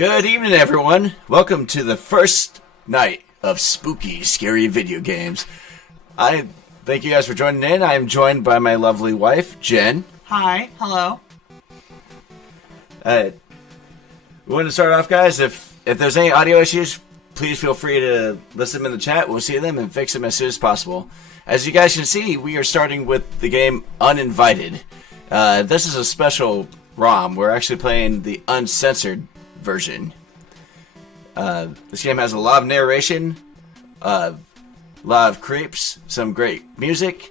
Good evening, everyone. Welcome to the first night of Spooky Scary Video Games. I thank you guys for joining in. I am joined by my lovely wife, Jen. Hi. Hello. We want to start off, guys. If there's any audio issues, please feel free to list them in the chat. We'll see them and fix them as soon as possible. As you guys can see, we are starting with the game Uninvited. This is a special ROM. We're actually playing the uncensored version. This game has a lot of narration, a lot of creeps, some great music,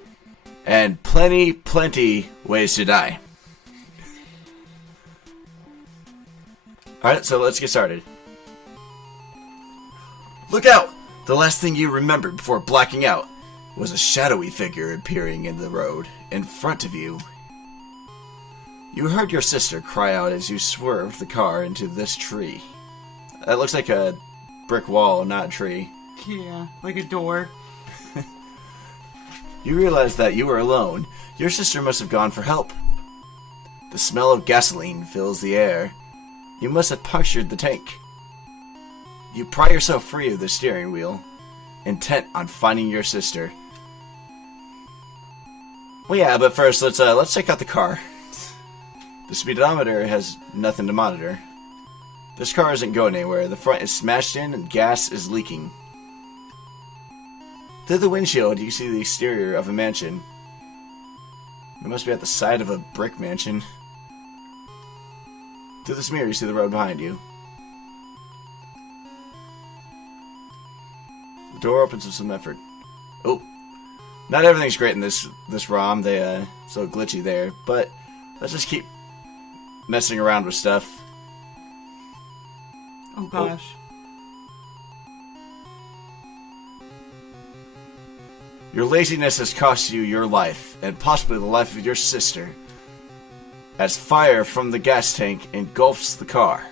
and plenty ways to die. Alright, so let's get started. Look out! The last thing you remembered before blacking out was a shadowy figure appearing in the road in front of you. You heard your sister cry out as you swerved the car into this tree. That looks like a brick wall, not a tree. Yeah, like a door. You realized that you were alone. Your sister must have gone for help. The smell of gasoline fills the air. You must have punctured the tank. You pry yourself free of the steering wheel, intent on finding your sister. Well, yeah, but first let's check out the car. The speedometer has nothing to monitor. This car isn't going anywhere. The front is smashed in and gas is leaking. Through the windshield, you see the exterior of a mansion. It must be at the side of a brick mansion. Through this mirror, you see the road behind you. The door opens with some effort. Oh, not everything's great in this ROM. They so glitchy there, but let's just keep messing around with stuff. Oh gosh. Your laziness has cost you your life, and possibly the life of your sister, as fire from the gas tank engulfs the car.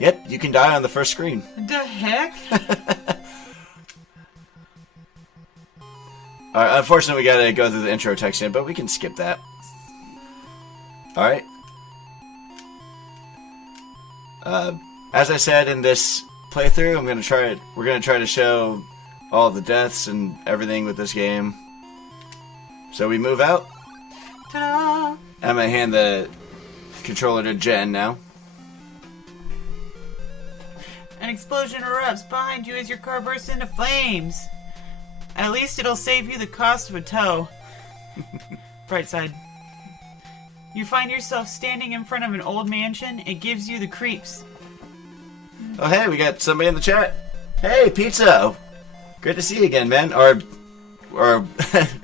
Yep, you can die on the first screen. The heck? Alright, unfortunately we gotta go through the intro text in, but we can skip that. Alright. As I said in this playthrough, we're gonna try to show all the deaths and everything with this game. So we move out. Ta-da! I'm gonna hand the controller to Jen now. An explosion erupts behind you as your car bursts into flames. At least it'll save you the cost of a tow. Bright side. You find yourself standing in front of an old mansion. It gives you the creeps. Oh hey, we got somebody in the chat. Hey, Pizza! Great to see you again, man. Or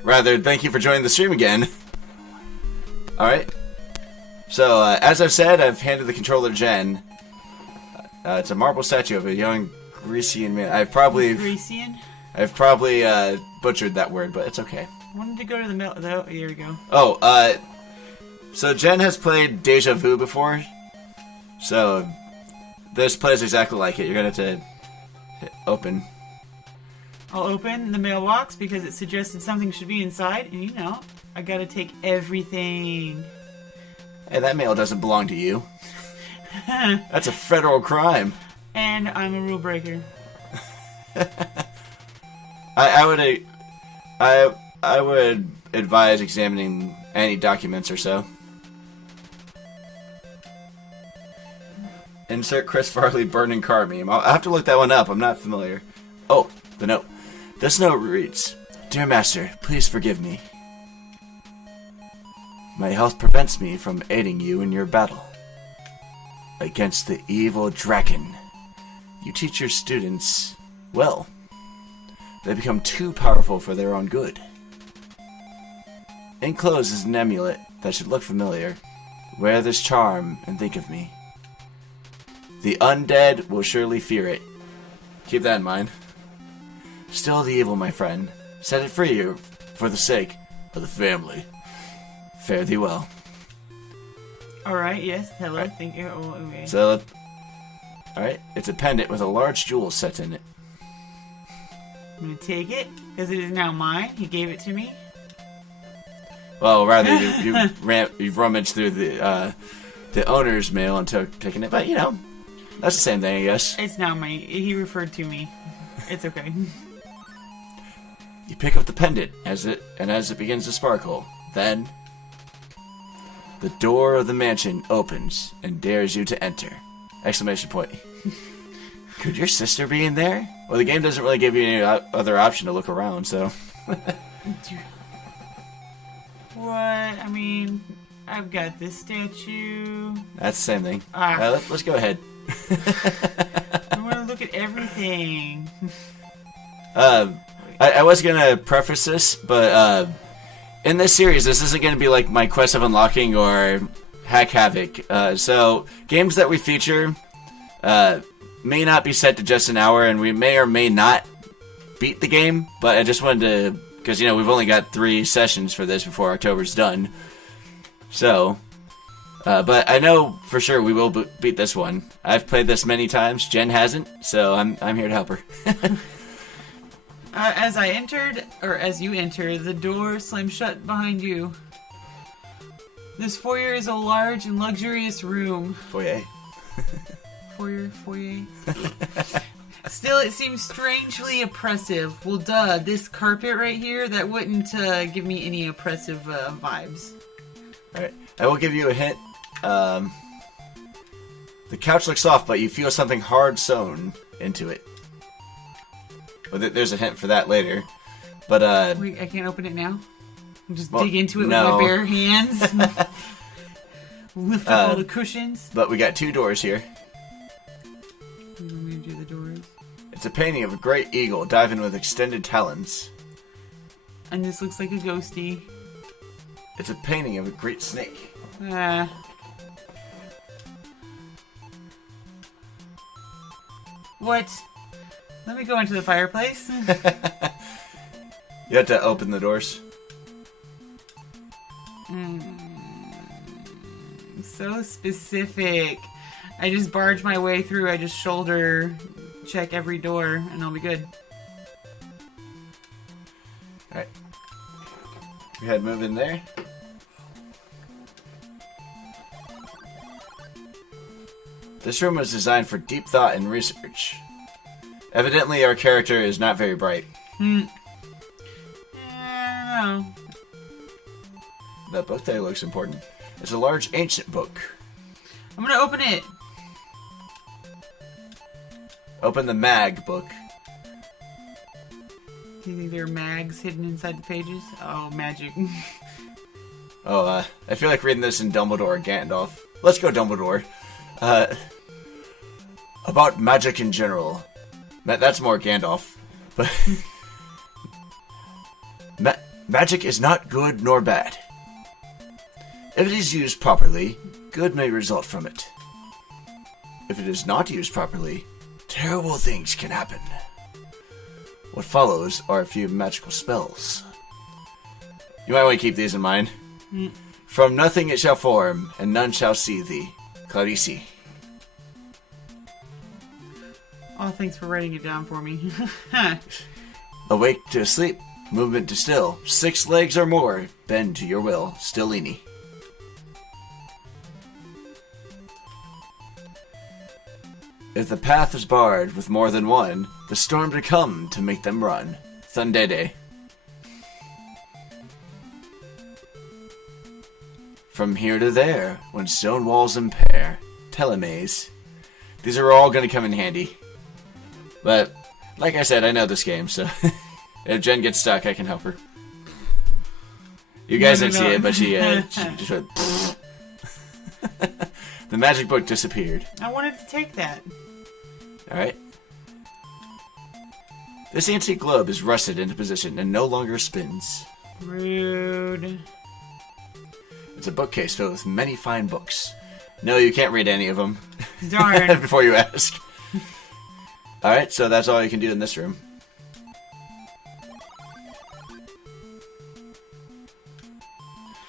rather, thank you for joining the stream again. Alright. So, as I've said, I've handed the controller to Jen. It's a marble statue of a young Grecian man. Grecian? I've probably butchered that word, but it's okay. I wanted to go to the middle. Oh, here we go. Oh, so Jen has played Deja Vu before. So, this plays exactly like it. You're going to have to hit open. I'll open the mailbox because it suggested something should be inside. And you know, I gotta take everything. Hey, that mail doesn't belong to you. That's a federal crime. And I'm a rule breaker. I would advise examining any documents or so. Insert Chris Farley burning car meme. I'll have to look that one up. I'm not familiar. Oh, the note. This note reads, "Dear Master, please forgive me. My health prevents me from aiding you in your battle against the evil dragon. You teach your students well. They become too powerful for their own good. Enclosed is an amulet that should look familiar. Wear this charm and think of me. The undead will surely fear it. Keep that in mind. Still the evil, my friend. Set it free for the sake of the family. Fare thee well." Alright, yes, hello, thank you. Oh, okay. So, alright, it's a pendant with a large jewel set in it. I'm gonna take it, because it is now mine. He gave it to me. Well, rather, you've rummaged through the the owner's mail and taking it. But, you know, that's the same thing, I guess. It's not my... He referred to me. It's okay. You pick up the pendant as it begins to sparkle. Then, the door of the mansion opens and dares you to enter! Exclamation point. Could your sister be in there? Well, the game doesn't really give you any other option to look around, so... What? I mean, I've got this statue. That's the same thing. Let's go ahead. I want to look at everything. I was going to preface this, but in this series, this isn't going to be like my Quest of Unlocking or Hack Havoc. So, games that we feature may not be set to just an hour, and we may or may not beat the game, but I just wanted to... Because, you know, we've only got 3 sessions for this before October's done. So, but I know for sure we will beat this one. I've played this many times. Jen hasn't, so I'm here to help her. As you enter, the door slams shut behind you. This foyer is a large and luxurious room. Foyer. Foyer. Still, it seems strangely oppressive. Well, duh, this carpet right here, that wouldn't give me any oppressive vibes. Alright, I will give you a hint. The couch looks soft, but you feel something hard sewn into it. Well, there's a hint for that later. But, Wait, I can't open it now? Just well, dig into it no. with my bare hands? Lift up all the cushions? But we got 2 doors here. Let me do the doors. It's a painting of a great eagle diving with extended talons. And this looks like a ghosty. It's a painting of a great snake. What? Let me go into the fireplace. You have to open the doors. So specific. I just barge my way through. I just shoulder check every door, and I'll be good. Alright. Go ahead and move in there. This room was designed for deep thought and research. Evidently, our character is not very bright. I don't know. That book there looks important. It's a large ancient book. I'm gonna open it. Open the mag book. Do you think there are mags hidden inside the pages? Oh, magic. I feel like reading this in Dumbledore or Gandalf. Let's go Dumbledore. About magic in general. That's more Gandalf. But magic is not good nor bad. If it is used properly, good may result from it. If it is not used properly, terrible things can happen. What follows are a few magical spells. You might want to keep these in mind. From nothing it shall form, and none shall see thee. Clarice. Oh, thanks for writing it down for me. Awake to sleep, movement to still. 6 legs or more, bend to your will. Stillini. If the path is barred with more than one, the storm to come to make them run. Thundede. From here to there, when stone walls impair. Telemaze. These are all going to come in handy. But, like I said, I know this game, so if Jen gets stuck, I can help her. You guys didn't see it, but she just went... The magic book disappeared. I wanted to take that. Alright. This antique globe is rusted into position and no longer spins. Rude. It's a bookcase filled with many fine books. No, you can't read any of them. Darn. Before you ask. Alright, so that's all you can do in this room.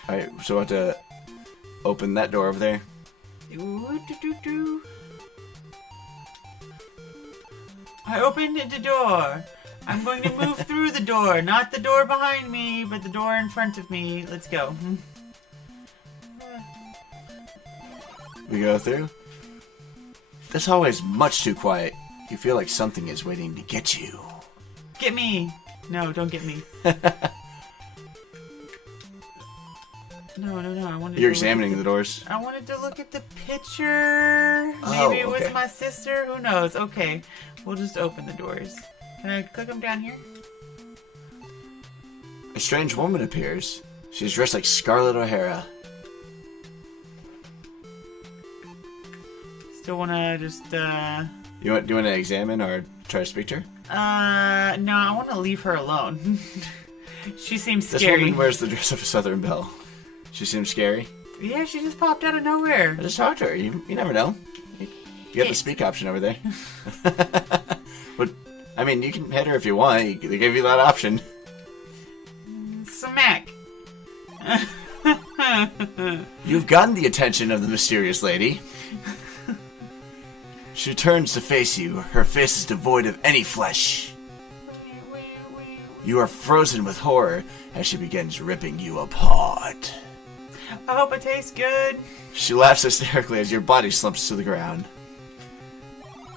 Alright, so I have to open that door over there. Ooh, I opened the door. I'm going to move through the door. Not the door behind me, but the door in front of me. Let's go. We go through. This hallway is much too quiet. You feel like something is waiting to get you. Get me! No, don't get me. No, I wanted You're to examining the doors. I wanted to look at the picture. Oh, Maybe it was okay. my sister. Who knows? Okay, we'll just open the doors. Can I click them down here? A strange woman appears. She's dressed like Scarlett O'Hara. Still wanna just, Do you want to examine or try to speak to her? no, I want to leave her alone. She seems This scary. woman wears the dress of a Southern Belle. She seems scary. Yeah, she just popped out of nowhere. I just talked to her. You never know. You got the speak option over there. But, I mean, you can hit her if you want. They gave you that option. Smack. You've gotten the attention of the mysterious lady. She turns to face you. Her face is devoid of any flesh. You are frozen with horror as she begins ripping you apart. I hope it tastes good. She laughs hysterically as your body slumps to the ground.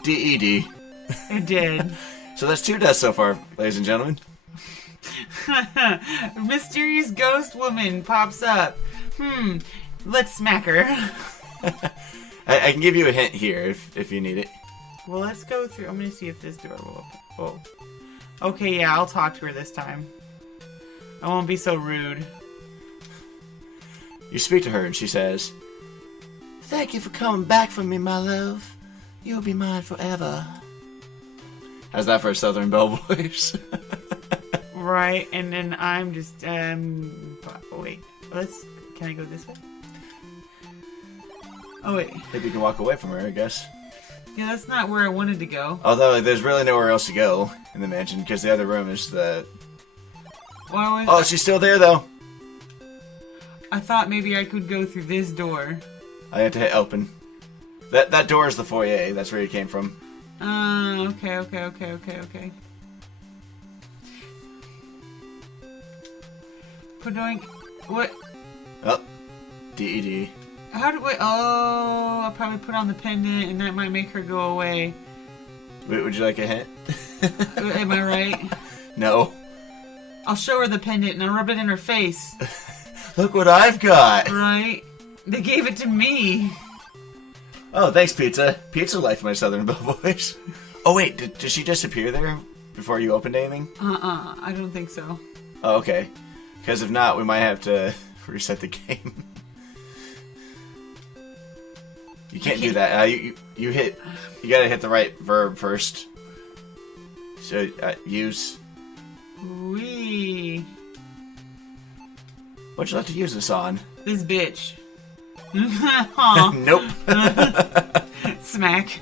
DED. It did. So that's 2 deaths so far, ladies and gentlemen. Mysterious ghost woman pops up. Let's smack her. I can give you a hint here if you need it. Well, let's go through. I'm gonna see if this door will open. Oh. Okay, yeah, I'll talk to her this time. I won't be so rude. You speak to her and she says, "Thank you for coming back for me, my love. You'll be mine forever." How's that for a Southern Belle voice? Right, and then I'm just, wait. Can I go this way? Oh, wait. Maybe you can walk away from her, I guess. Yeah, that's not where I wanted to go. Although, there's really nowhere else to go in the mansion, because the other room is the... Why was Oh, she's still there, though. I thought maybe I could go through this door. I had to hit open. That door is the foyer. That's where you came from. Okay. Padoink. What? Oh. DED. How do we... Oh, I'll probably put on the pendant and that might make her go away. Wait, would you like a hint? Am I right? No. I'll show her the pendant and I'll rub it in her face. Look what I've got! Right? They gave it to me. Oh, thanks, Pizza. Pizza liked my Southern Belle voice. Oh, wait, did she disappear there before you opened anything? I don't think so. Oh, okay. Because if not, we might have to reset the game. You can't do that. You gotta hit the right verb first. So, use. Wee. What'd you like to use this on? This bitch. Nope. Smack.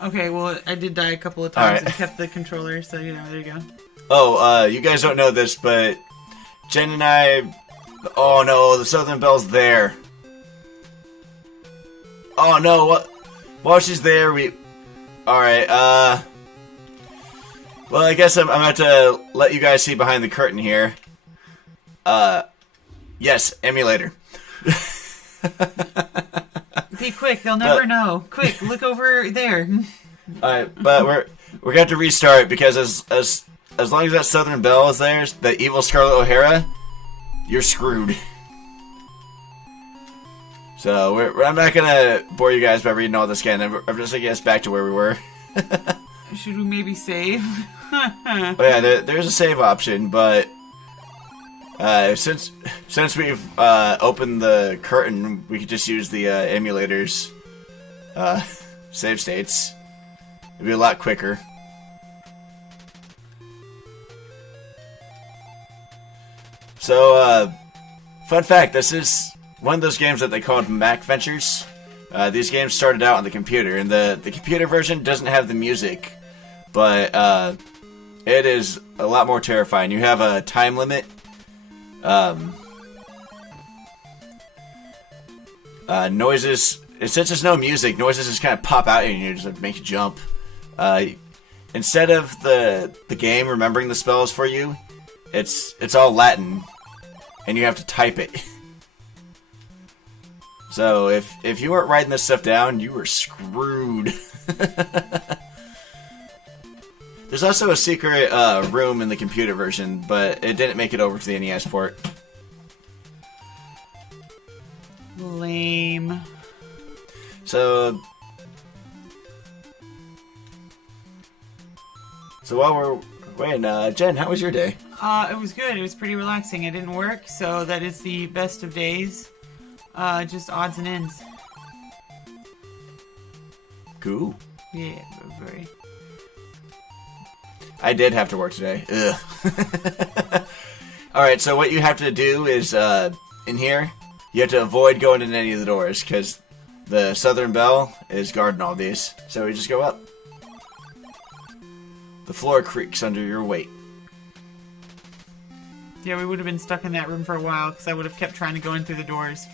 Okay, well, I did die a couple of times and kept the controller, so, you know, there you go. Oh, you guys don't know this, but Jen and I... Oh, no, the Southern Belle's there. Oh, no, what? While she's there, Alright, well, I guess I'm about to let you guys see behind the curtain here. Yes, emulator. Be quick, they'll never know. Quick, look over there. Alright, but we're gonna have to restart because as long as that Southern Belle is there, the evil Scarlett O'Hara, you're screwed. So I'm not gonna bore you guys by reading all this again. I'm just gonna get us back to where we were. Should we maybe save? Oh yeah, there's a save option, but since we've opened the curtain, we could just use the emulators save states. It'd be a lot quicker. So, fun fact, this is one of those games that they called Macventures. These games started out on the computer, and the computer version doesn't have the music, but it is a lot more terrifying. You have a time limit. Noises, since there's no music, noises just kind of pop out and you just make you jump. Instead of the game remembering the spells for you, it's all Latin, and you have to type it. So if you weren't writing this stuff down, you were screwed. There's also a secret room in the computer version, but it didn't make it over to the NES port. Lame. So while we're waiting, Jen, how was your day? It was good. It was pretty relaxing. I didn't work, so that is the best of days. Just odds and ends. Cool. Yeah, very. I did have to work today. Ugh. Alright, so what you have to do is, in here, you have to avoid going in any of the doors, because the Southern Belle is guarding all these. So we just go up. The floor creaks under your weight. Yeah, we would have been stuck in that room for a while, because I would have kept trying to go in through the doors.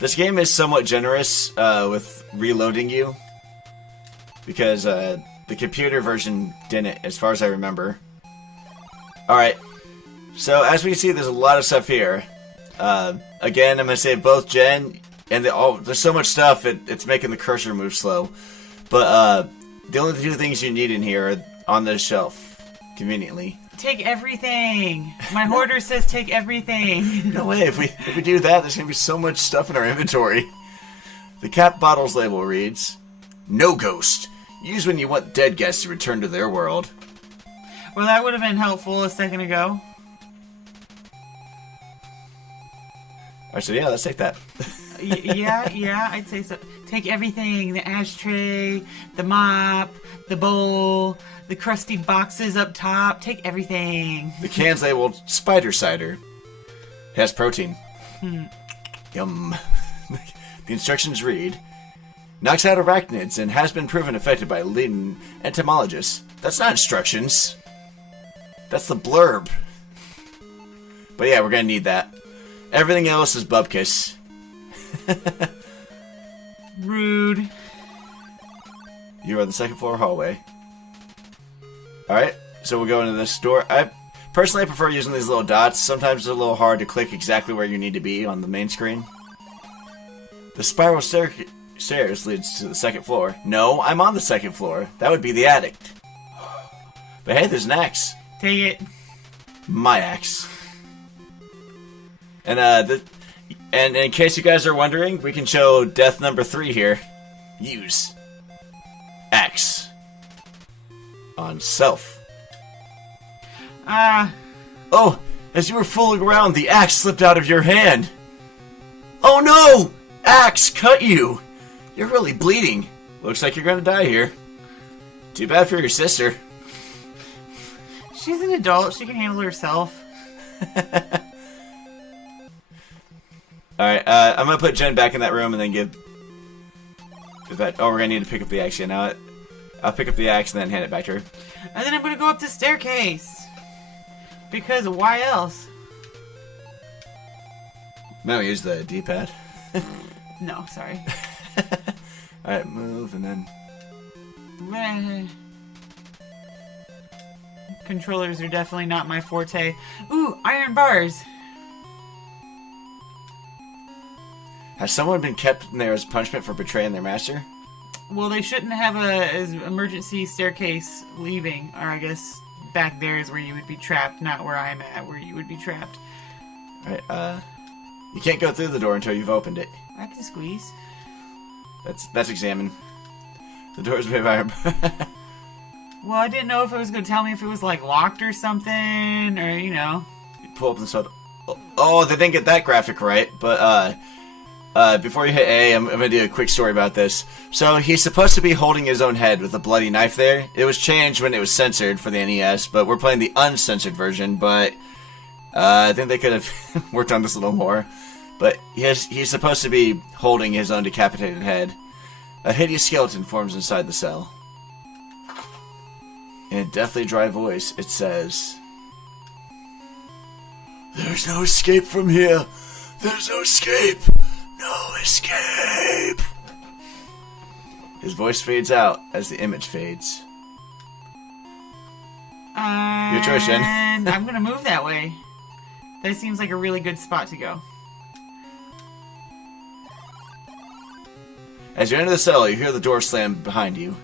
This game is somewhat generous with reloading you, because the computer version didn't, as far as I remember. Alright, so as we see, there's a lot of stuff here. Again, I'm going to save both Jen, and there's so much stuff, it's making the cursor move slow. But the only two things you need in here are on this shelf, conveniently. Take everything! My hoarder says take everything! No way, if we do that, there's going to be so much stuff in our inventory. The cap bottle's label reads, "No ghost. Use when you want dead guests to return to their world." Well, that would have been helpful a second ago. Alright, so yeah, let's take that. Yeah, I'd say so. Take everything. The ashtray, the mop, the bowl, the crusty boxes up top. Take everything. The can's labeled spider cider. It has protein. Yum. The instructions read, knocks out arachnids and has been proven effective by leading entomologists. That's not instructions. That's the blurb. But yeah, we're gonna need that. Everything else is bupkis. Rude. You're on the second floor hallway. Alright, so we'll go into this door. I personally prefer using these little dots. Sometimes it's a little hard to click exactly where you need to be on the main screen. The spiral stairs leads to the second floor. No, I'm on the second floor. That would be the attic. But hey, there's an axe. Take it. My axe. And in case you guys are wondering, we can show death number 3 here. Use axe on self. Oh, as you were fooling around, the axe slipped out of your hand. Oh no! Axe cut you. You're really bleeding. Looks like you're gonna die here. Too bad for your sister. She's an adult. She can handle herself. Alright, I'm gonna put Jen back in that room and then give that. Oh, we're gonna need to pick up the axe. Yeah, now I'll pick up the axe and then hand it back to her. And then I'm gonna go up the staircase. Because why else? No, use the D-pad. No, sorry. Alright, move and then. Meh. Controllers are definitely not my forte. Ooh, iron bars. Has someone been kept in there as punishment for betraying their master? Well, they shouldn't have as emergency staircase leaving. Or I guess back there is where you would be trapped, not where I'm at, where you would be trapped. Alright, you can't go through the door until you've opened it. I can squeeze. That's examine. The door's made of iron. Well, I didn't know if it was going to tell me if it was, like, locked or something, or, you know. You pull up the side. Oh, they didn't get that graphic right, but, before you hit A, I'm gonna do a quick story about this. So, he's supposed to be holding his own head with a bloody knife there. It was changed when it was censored for the NES, but we're playing the uncensored version, but, I think they could have worked on this a little more. But he's supposed to be holding his own decapitated head. A hideous skeleton forms inside the cell. In a deathly dry voice, it says, "There's no escape from here. There's no escape. No escape." His voice fades out as the image fades. Your choice, Jen. And I'm gonna move that way. That seems like a really good spot to go. As you enter the cell, you hear the door slam behind you.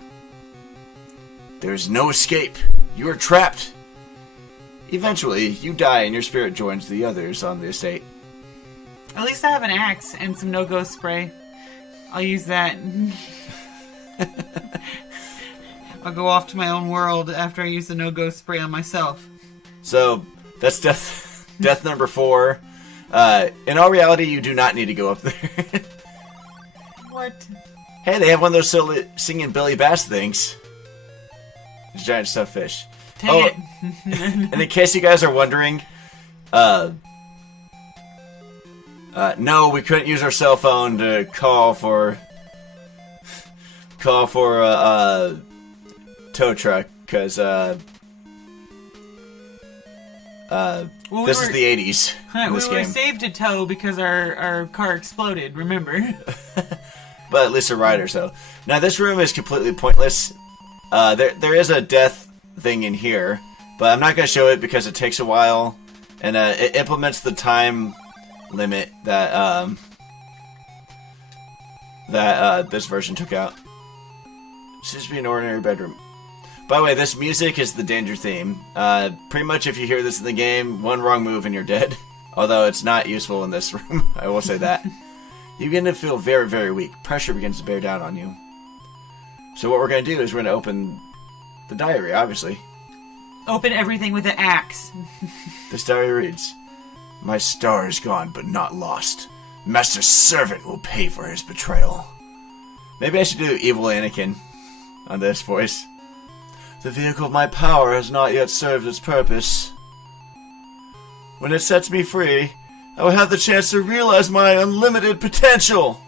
There is no escape. You are trapped. Eventually, you die and your spirit joins the others on the estate. At least I have an axe and some no-ghost spray. I'll use that. I'll go off to my own world after I use the no-ghost spray on myself. So, that's death number 4. In all reality, you do not need to go up there. What? Hey, they have one of those silly singing Billy Bass things. It's a giant stuffed fish. Take it. And in case you guys are wondering, no, we couldn't use our cell phone to call for a tow truck, because this is the 80s in this we were game. saved to tow because our car exploded, remember? But at least a rider, so. Now, this room is completely pointless. There is a death thing in here, but I'm not going to show it because it takes a while, and it implements the time limit that this version took out. Seems to be an ordinary bedroom. By the way, this music is the danger theme. Pretty much if you hear this in the game, one wrong move and you're dead. Although it's not useful in this room, I will say that. You begin to feel very, very weak. Pressure begins to bear down on you. So what we're going to do is we're going to open the diary, obviously. Open everything with an axe. This diary reads, "My star is gone, but not lost. Master's servant will pay for his betrayal." Maybe I should do evil Anakin on this voice. "The vehicle of my power has not yet served its purpose. When it sets me free, I will have the chance to realize my unlimited potential.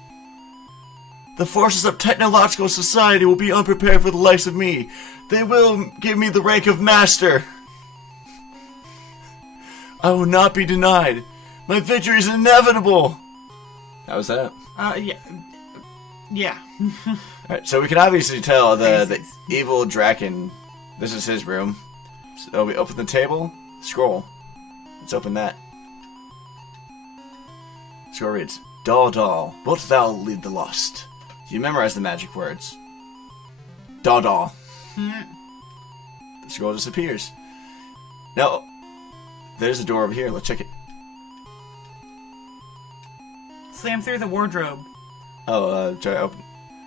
The forces of technological society will be unprepared for the likes of me. They will give me the rank of master. I will not be denied. My victory is inevitable." How was that? Yeah. Alright, so we can obviously tell the evil Draken, this is his room. So we open the table, scroll. Let's open that. Scroll reads, "Doll, doll, wilt thou lead the lost?" You memorize the magic words. Doll, doll. The scroll disappears. No, there's a door over here. Let's check it. Slam through the wardrobe. Oh, try to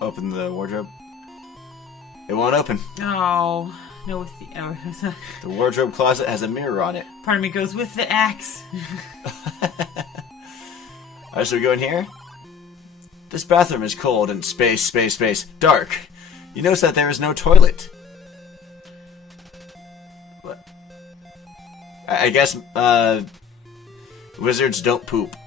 open the wardrobe. It won't open. Oh, no, with the... The wardrobe closet has a mirror on it. Part of me goes with the axe. Alright, so we go in here. This bathroom is cold and space, dark. You notice that there is no toilet. What? I guess, wizards don't poop.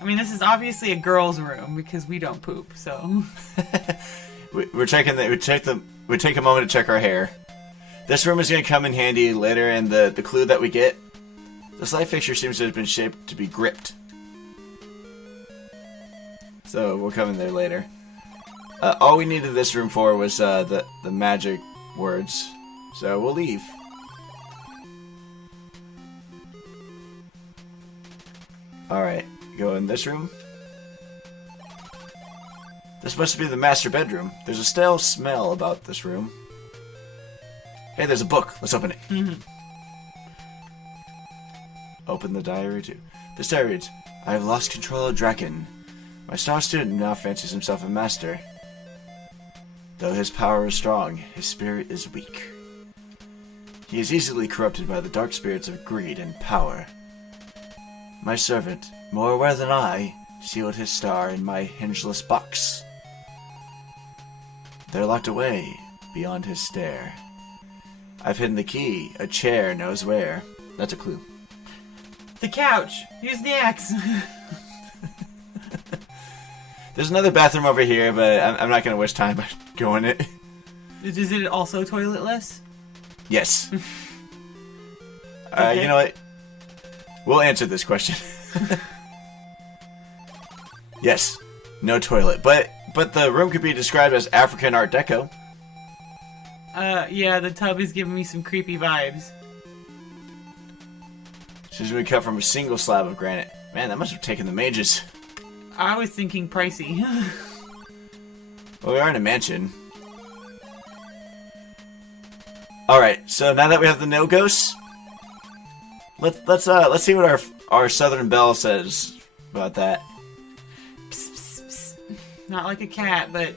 I mean, this is obviously a girl's room because we don't poop, so... we take a moment to check our hair. This room is going to come in handy later, and the clue that we get, this light fixture seems to have been shaped to be gripped. So we'll come in there later. All we needed this room for was the magic words. So we'll leave. Alright, go in this room. This must be the master bedroom. There's a stale smell about this room. Hey, there's a book. Let's open it. Open the diary too. This diary reads, "I have lost control of Draken. My star student now fancies himself a master. Though his power is strong, his spirit is weak. He is easily corrupted by the dark spirits of greed and power. My servant, more aware than I, sealed his star in my hingeless box. They're locked away, beyond his stare. I've hidden the key, a chair knows where." That's a clue. The couch! Use the axe! There's another bathroom over here, but I'm not going to waste time going it. Is it also toiletless? Yes. Okay. You know what? We'll answer this question. Yes, no toilet, but the room could be described as African Art Deco. Yeah, the tub is giving me some creepy vibes. She's been cut from a single slab of granite. Man, that must have taken the mages. I was thinking pricey. Well, we are in a mansion. Alright, so now that we have the no ghosts, let's see what our Southern Belle says about that. Psst, psst, psst. Not like a cat, but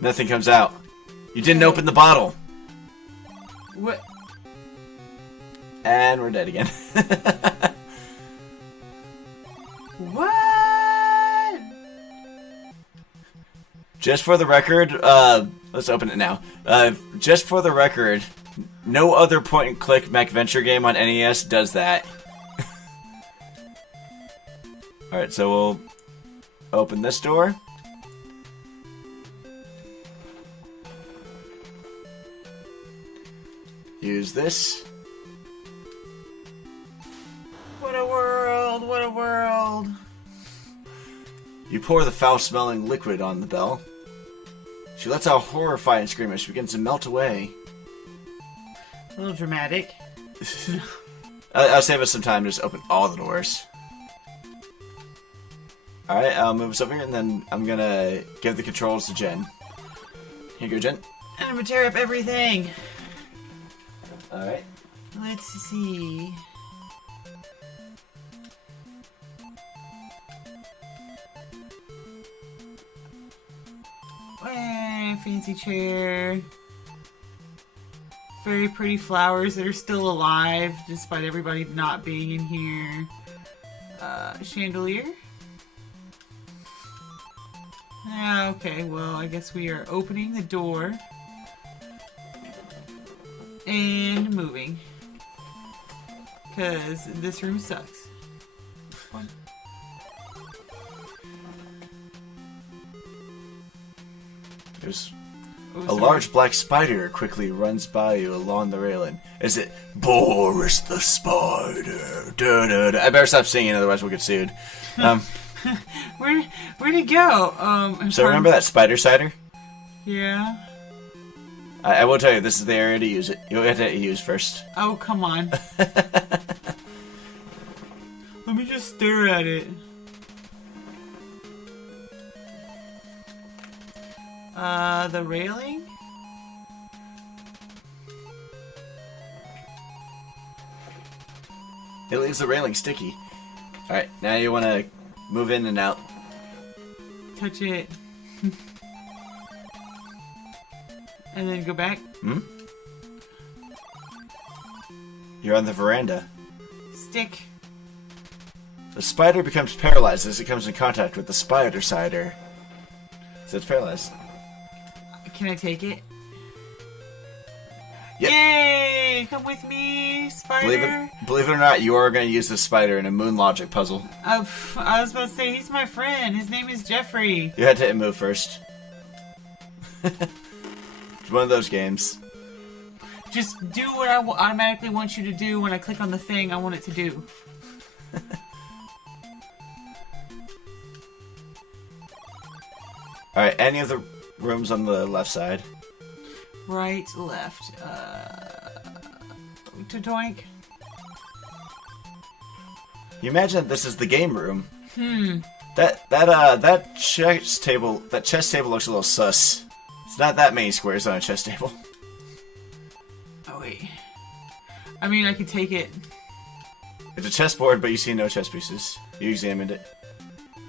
Nothing comes out. You didn't open the bottle. what? And we're dead again. What? Just for the record, let's open it now. Just for the record, no other point-and-click Macventure game on NES does that. Alright, so we'll open this door. Use this. What a world! What a world! You pour the foul-smelling liquid on the bell. She lets out a horrifying scream as she begins to melt away. A little dramatic. I'll save us some time to just open all the doors. Alright, I'll move us over here, and then I'm gonna give the controls to Jen. Here you go, Jen. And I'm gonna tear up everything. Alright. Let's see. Fancy chair. Very pretty flowers that are still alive despite everybody not being in here. Chandelier. Yeah, okay, well, I guess we are opening the door and moving. Because this room sucks. There's Oh, a sorry. large black spider quickly runs by you along the railing. Is it Boris the Spider? Da-da-da. I better stop singing, otherwise we'll get sued. Where'd it go? So remember that spider cider? Yeah. I will tell you, this is the area to use it. You'll have to use first. Oh, come on. Let me just stare at it. The railing? It leaves the railing sticky. Alright, now you want to move in and out. Touch it. And then go back. Hmm? You're on the veranda. Stick. The spider becomes paralyzed as it comes in contact with the spider cider. So it's paralyzed. Can I take it? Yep. Yay! Come with me, spider. Believe it or not, you are going to use the spider in a moon logic puzzle. I was about to say, he's my friend. His name is Jeffrey. You had to hit move first. It's one of those games. Just do what I automatically want you to do when I click on the thing I want it to do. Alright, any of the rooms on the left side? Right, left. To doink. You imagine this is the game room. That chess table looks a little sus. It's not that many squares on a chess table. Oh, wait. I mean, I could take it. It's a chessboard, but you see no chess pieces. You examined it.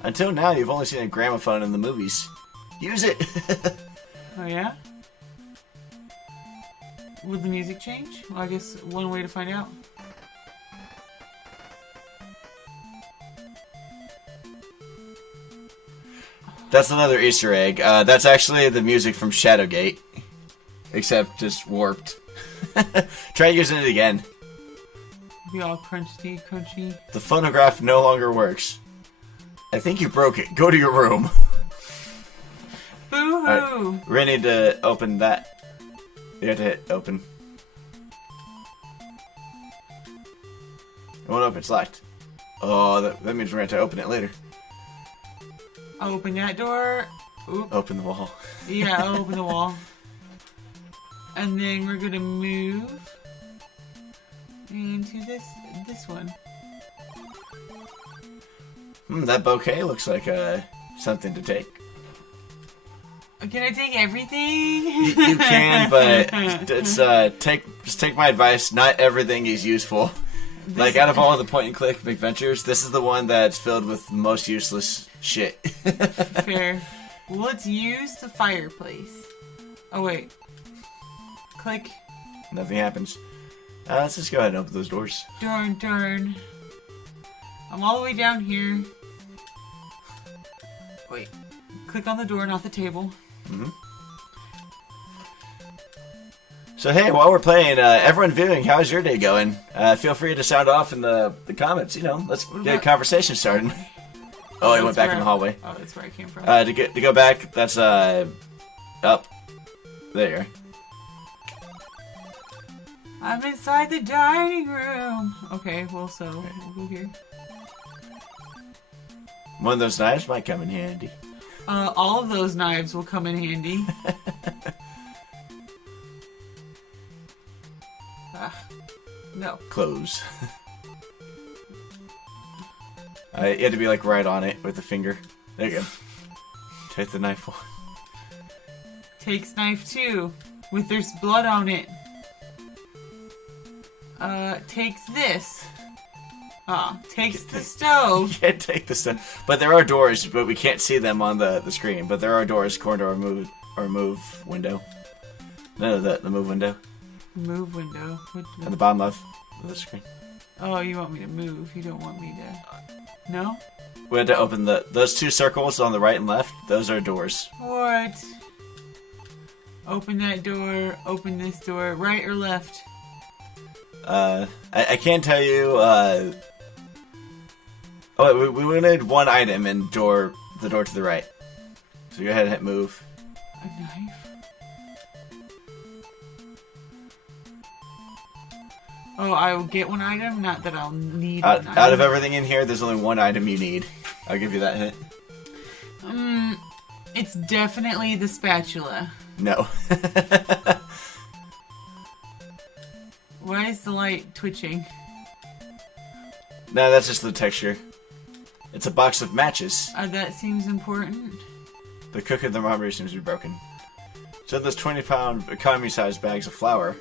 Until now, you've only seen a gramophone in the movies. Use it! Oh, yeah? Would the music change? Well, I guess one way to find out. That's another Easter egg. That's actually the music from Shadowgate. Except just warped. Try using it again. Be all crunchy, crunchy. The phonograph no longer works. I think you broke it. Go to your room. Boo-hoo! Right. We're gonna need to open that. You have to hit open. It won't open, it's locked. Oh, that means we're gonna have to open it later. I'll open that door. Oop. Open the wall. Yeah, I'll open the wall. And then we're gonna move into this one. That bouquet looks like something to take. Can I take everything? You can, but it's just take my advice. Not everything is useful. Like out of all the point-and-click Macventures, this is the one that's filled with most useless shit. Fair. Let's use the fireplace. Oh wait. Click. Nothing happens. Let's just go ahead and open those doors. Darn. I'm all the way down here. Wait. Click on the door, not the table. So hey, while we're playing, everyone viewing, how's your day going? Feel free to sound off in the comments. Let's get a conversation started. Oh, I went back in the hallway. Oh, that's where I came from. To go back, that's up there. I'm inside the dining room. Okay, well, so we'll go here. One of those knives might come in handy. All of those knives will come in handy. No. Close. You had to be like right on it with the finger. There you go. Take the knife one. Takes knife 2 with there's blood on it. Takes this. Takes the stove. You can't take the stove. But there are doors, but we can't see them on the screen. But there are doors according to our move window. No, the move window. Move window. At the bottom of the screen. Oh, you want me to move. You don't want me to... No? We had to open those two circles on the right and left. Those are doors. What? Open that door. Open this door. Right or left? I can't tell you, we wanted one item in the door to the right. So go ahead and hit move. A knife? Oh, I will get one item? Not that I'll need one item. Out of everything in here, there's only one item you need. I'll give you that hint. It's definitely the spatula. No. Why is the light twitching? No, that's just the texture. It's a box of matches. That seems important. The cooking thermometer seems to be broken. So there's 20-pound economy-sized bags of flour.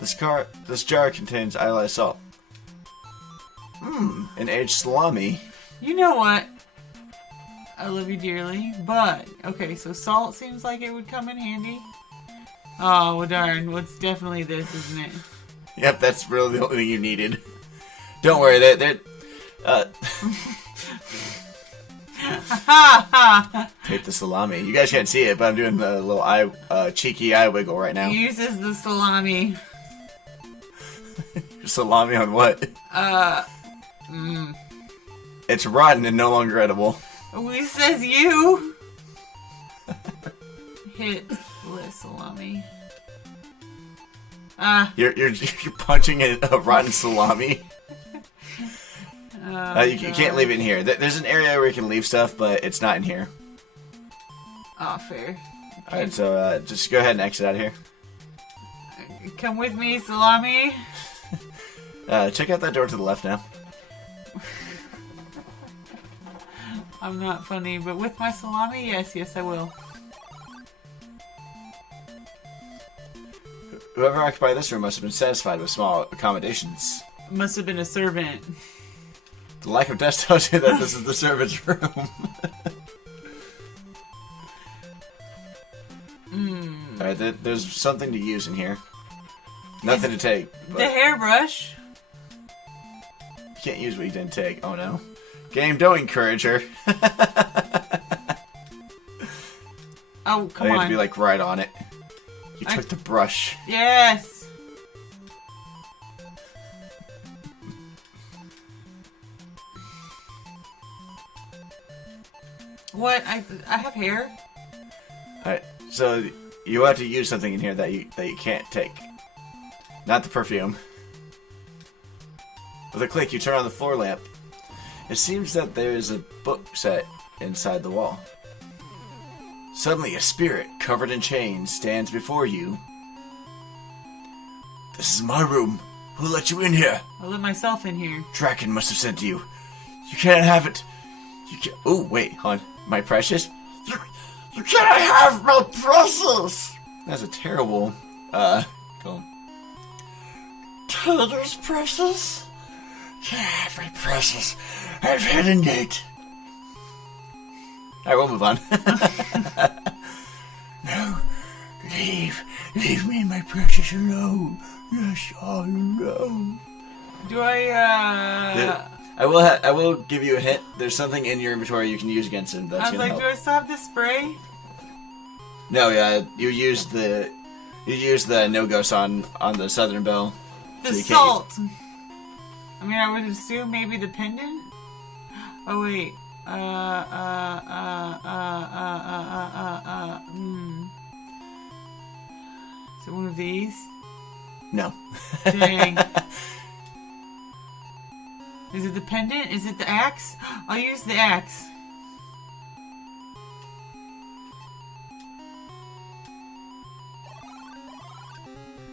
This jar contains iodized salt. An aged salami. You know what? I love you dearly, but... Okay, so salt seems like it would come in handy. Oh, well darn. Well, it's definitely this, isn't it? Yep, that's really the only thing you needed. Don't worry, they're tape the salami. You guys can't see it, but I'm doing the little cheeky eye wiggle right now. He uses the salami. Salami on what? It's rotten and no longer edible. Who says you? Hit the salami. You're punching a rotten salami. You can't leave it in here. There's an area where you can leave stuff, but it's not in here. Oh, fair. Okay. Alright, so just go ahead and exit out of here. Come with me, salami. Check out that door to the left now. I'm not funny, but with my salami, yes, I will. Whoever occupied this room must have been satisfied with small accommodations. Must have been a servant. The lack of dust tells you that this is the servant's room. Alright, there's something to use in here. Nothing to take. The hairbrush. You can't use what you didn't take. Oh no. Game, don't encourage her. Oh, come You on. have to be like right on it. You took the brush. Yes. What? I have hair? Alright, so you have to use something in here that you can't take. Not the perfume. With a click, you turn on the floor lamp. It seems that there is a book set inside the wall. Suddenly, a spirit covered in chains stands before you. This is my room. Who let you in here? I let myself in here. Draken must have said to you, you can't have it. You can't. Oh, wait, hon. My precious? You can't have my precious! That's a terrible, call. Taylor's precious? Can't have my precious. I've had a night. Alright, we'll move on. No, leave me and my precious alone. Yes, all alone. Do I I will give you a hint. There's something in your inventory you can use against him. That's I was like, help. do I still have the spray? No, yeah, you used the no-ghost on the Southern Belle. The so you can't salt. I mean, I would assume maybe the pendant. Oh wait. Is it one of these? No. Dang. Is it the pendant? Is it the axe? I'll use the axe.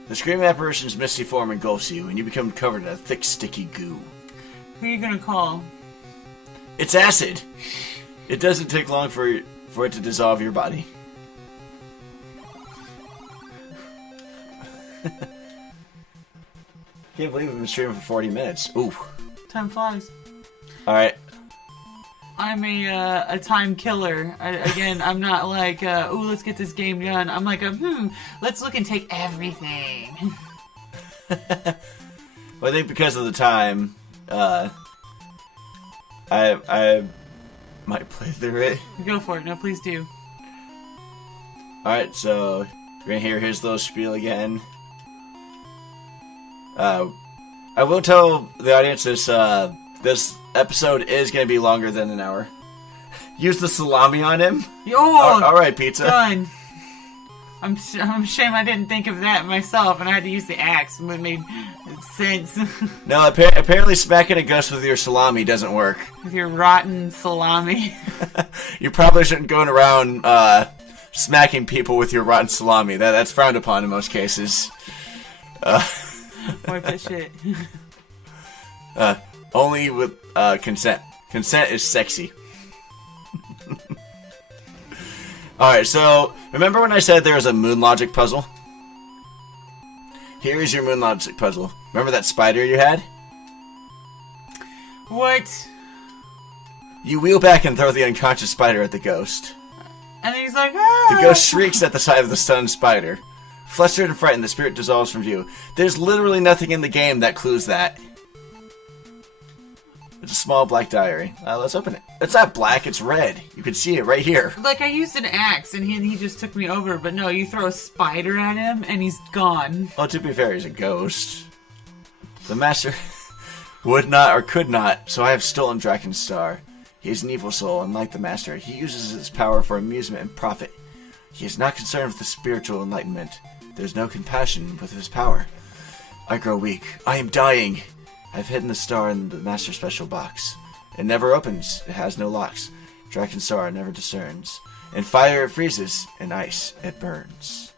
The screaming apparition's misty form engulfs you, and you become covered in a thick, sticky goo. Who are you gonna call? It's acid. It doesn't take long for it to dissolve your body. Can't believe we've been streaming for 40 minutes. Ooh. Time flies. Alright. I'm a time killer. I'm not like, ooh, let's get this game done. I'm like, let's look and take everything. Well, I think because of the time, I might play through it. Go for it. No, please do. Alright, so you're gonna hear his little spiel again. I will tell the audience this episode is gonna be longer than an hour. Use the salami on him. Oh, alright, pizza. Done. I'm ashamed I didn't think of that myself, and I had to use the axe. It made sense. No, apparently smacking a ghost with your salami doesn't work. With your rotten salami. You probably shouldn't go around smacking people with your rotten salami. That's frowned upon in most cases. Wipe that shit. Only with consent. Consent is sexy. Alright, so remember when I said there was a moon logic puzzle? Here is your moon logic puzzle. Remember that spider you had? What? You wheel back and throw the unconscious spider at the ghost. And then he's like, ah! The ghost shrieks at the sight of the stunned spider. Flustered and frightened, the spirit dissolves from view. There's literally nothing in the game that clues that. It's a small black diary. Let's open it. It's not black, it's red. You can see it right here. Like, I used an axe, and he just took me over, but no, you throw a spider at him, and he's gone. Oh, to be fair, he's a ghost. The master would not or could not, so I have stolen Draken's star. He is an evil soul, and like the master, he uses his power for amusement and profit. He is not concerned with the spiritual enlightenment. There's no compassion with his power. I grow weak. I am dying. I've hidden the star in the master special box. It never opens. It has no locks. Draken's star never discerns. In fire it freezes. In ice it burns.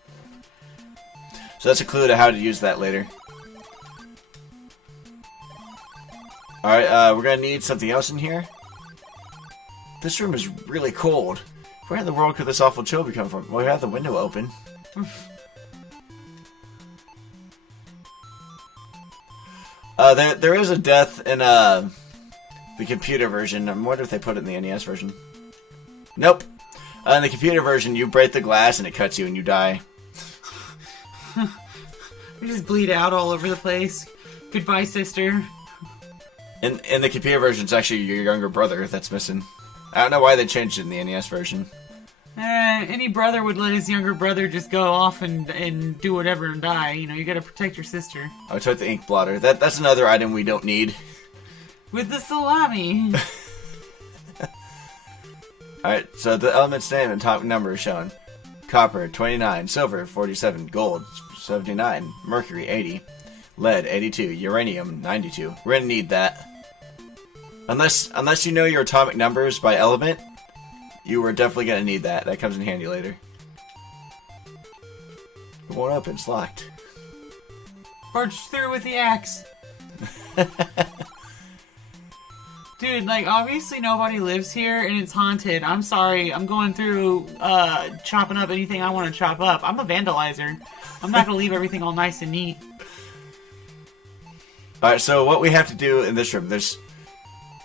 So that's a clue to how to use that later. Alright, we're gonna need something else in here. This room is really cold. Where in the world could this awful chill be coming from? Well, we have the window open. There is a death in the computer version. I wonder if they put it in the NES version. Nope. In the computer version, you break the glass and it cuts you and you die. You just bleed out all over the place. Goodbye, sister. In the computer version, it's actually your younger brother that's missing. I don't know why they changed it in the NES version. Any brother would let his younger brother just go off and do whatever and die. You know, you gotta protect your sister. I took the ink blotter. That's another item we don't need. With the salami. Alright, so the element's name and top number is shown. Copper, 29. Silver, 47. Gold, 79. Mercury, 80. Lead, 82. Uranium, 92. We're gonna need that. Unless you know your atomic numbers by element, You are definitely going to need that. That comes in handy later. It won't open. It's locked. Barge through with the axe. Dude, like, obviously nobody lives here and it's haunted. I'm sorry. I'm going through, chopping up anything I want to chop up. I'm a vandalizer. I'm not going to leave everything all nice and neat. Alright, so what we have to do in this room, there's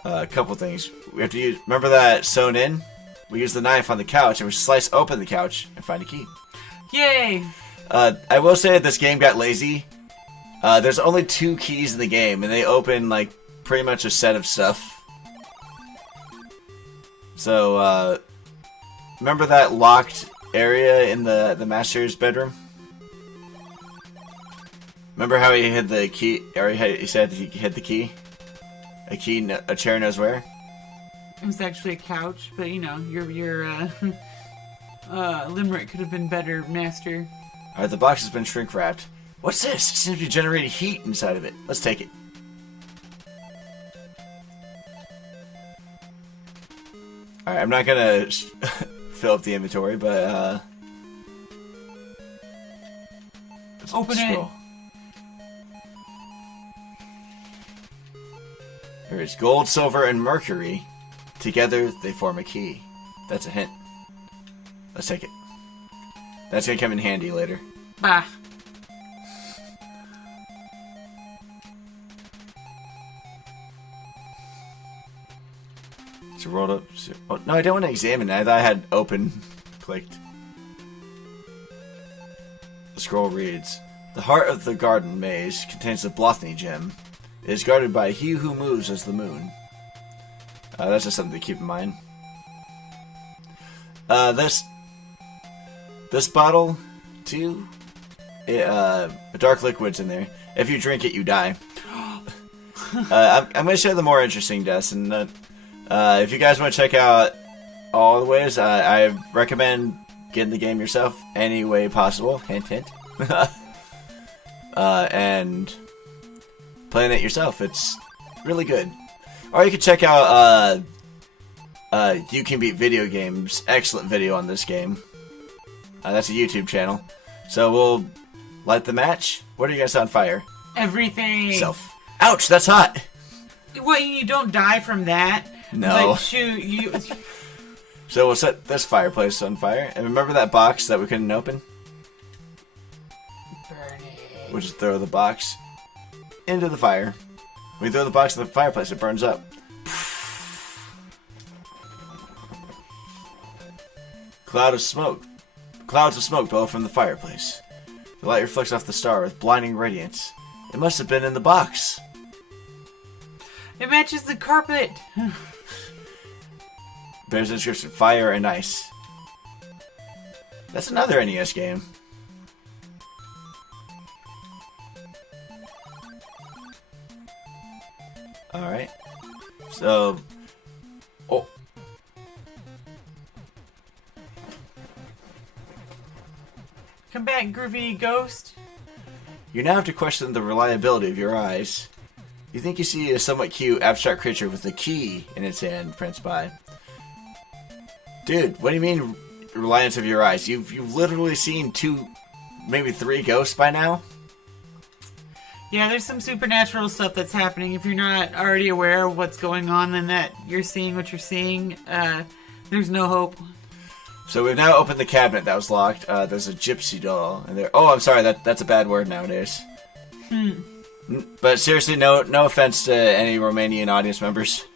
a couple things. We have to use, remember that sewn in? We use the knife on the couch and we slice open the couch and find a key. Yay! I will say that this game got lazy. There's only 2 keys in the game and they open, like, pretty much a set of stuff. So, remember that locked area in the master's bedroom? Remember how he hid the key, or he said he hid the key? A chair knows where? It was actually a couch, but you know, your limerick could have been better, master. Alright, the box has been shrink wrapped. What's this? It seems to be generating heat inside of it. Let's take it. Alright, I'm not gonna fill up the inventory, but let's open scroll. There is gold, silver, and mercury. Together, they form a key. That's a hint. Let's take it. That's gonna come in handy later. Bah. It's rolled up. Oh, no, I don't want to examine it. I thought I had open clicked. The scroll reads, "The heart of the garden maze contains the Blothney gem. It is guarded by he who moves as the moon." That's just something to keep in mind. This bottle, too, a dark liquid's in there. If you drink it, you die. I'm going to show the more interesting deaths, and if you guys want to check out all the ways, I recommend getting the game yourself any way possible. Hint, hint. And playing it yourself. It's really good. Or you can check out You Can Beat Video Games. Excellent video on this game. That's a YouTube channel. So we'll light the match. What are you guys on fire? Everything. Self. Ouch, that's hot. What, you don't die from that? No. Like, shoot, you... So we'll set this fireplace on fire. And remember that box that we couldn't open? Burn it. We'll just throw the box into the fire. When we throw the box in the fireplace, it burns up. Clouds of smoke blow from the fireplace. The light reflects off the star with blinding radiance. It must have been in the box. It matches the carpet. Bears the inscription, fire and ice. That's another NES game. Alright. So... Oh. Come back, groovy ghost. You now have to question the reliability of your eyes. You think you see a somewhat cute, abstract creature with a key in its hand, Prince By. Dude, what do you mean, reliance of your eyes? You've literally seen 2, maybe 3 ghosts by now? Yeah, there's some supernatural stuff that's happening. If you're not already aware of what's going on, then that you're seeing what you're seeing, there's no hope. So we've now opened the cabinet that was locked. There's a gypsy doll in there. Oh, I'm sorry, that's a bad word nowadays. But seriously, no offense to any Romanian audience members.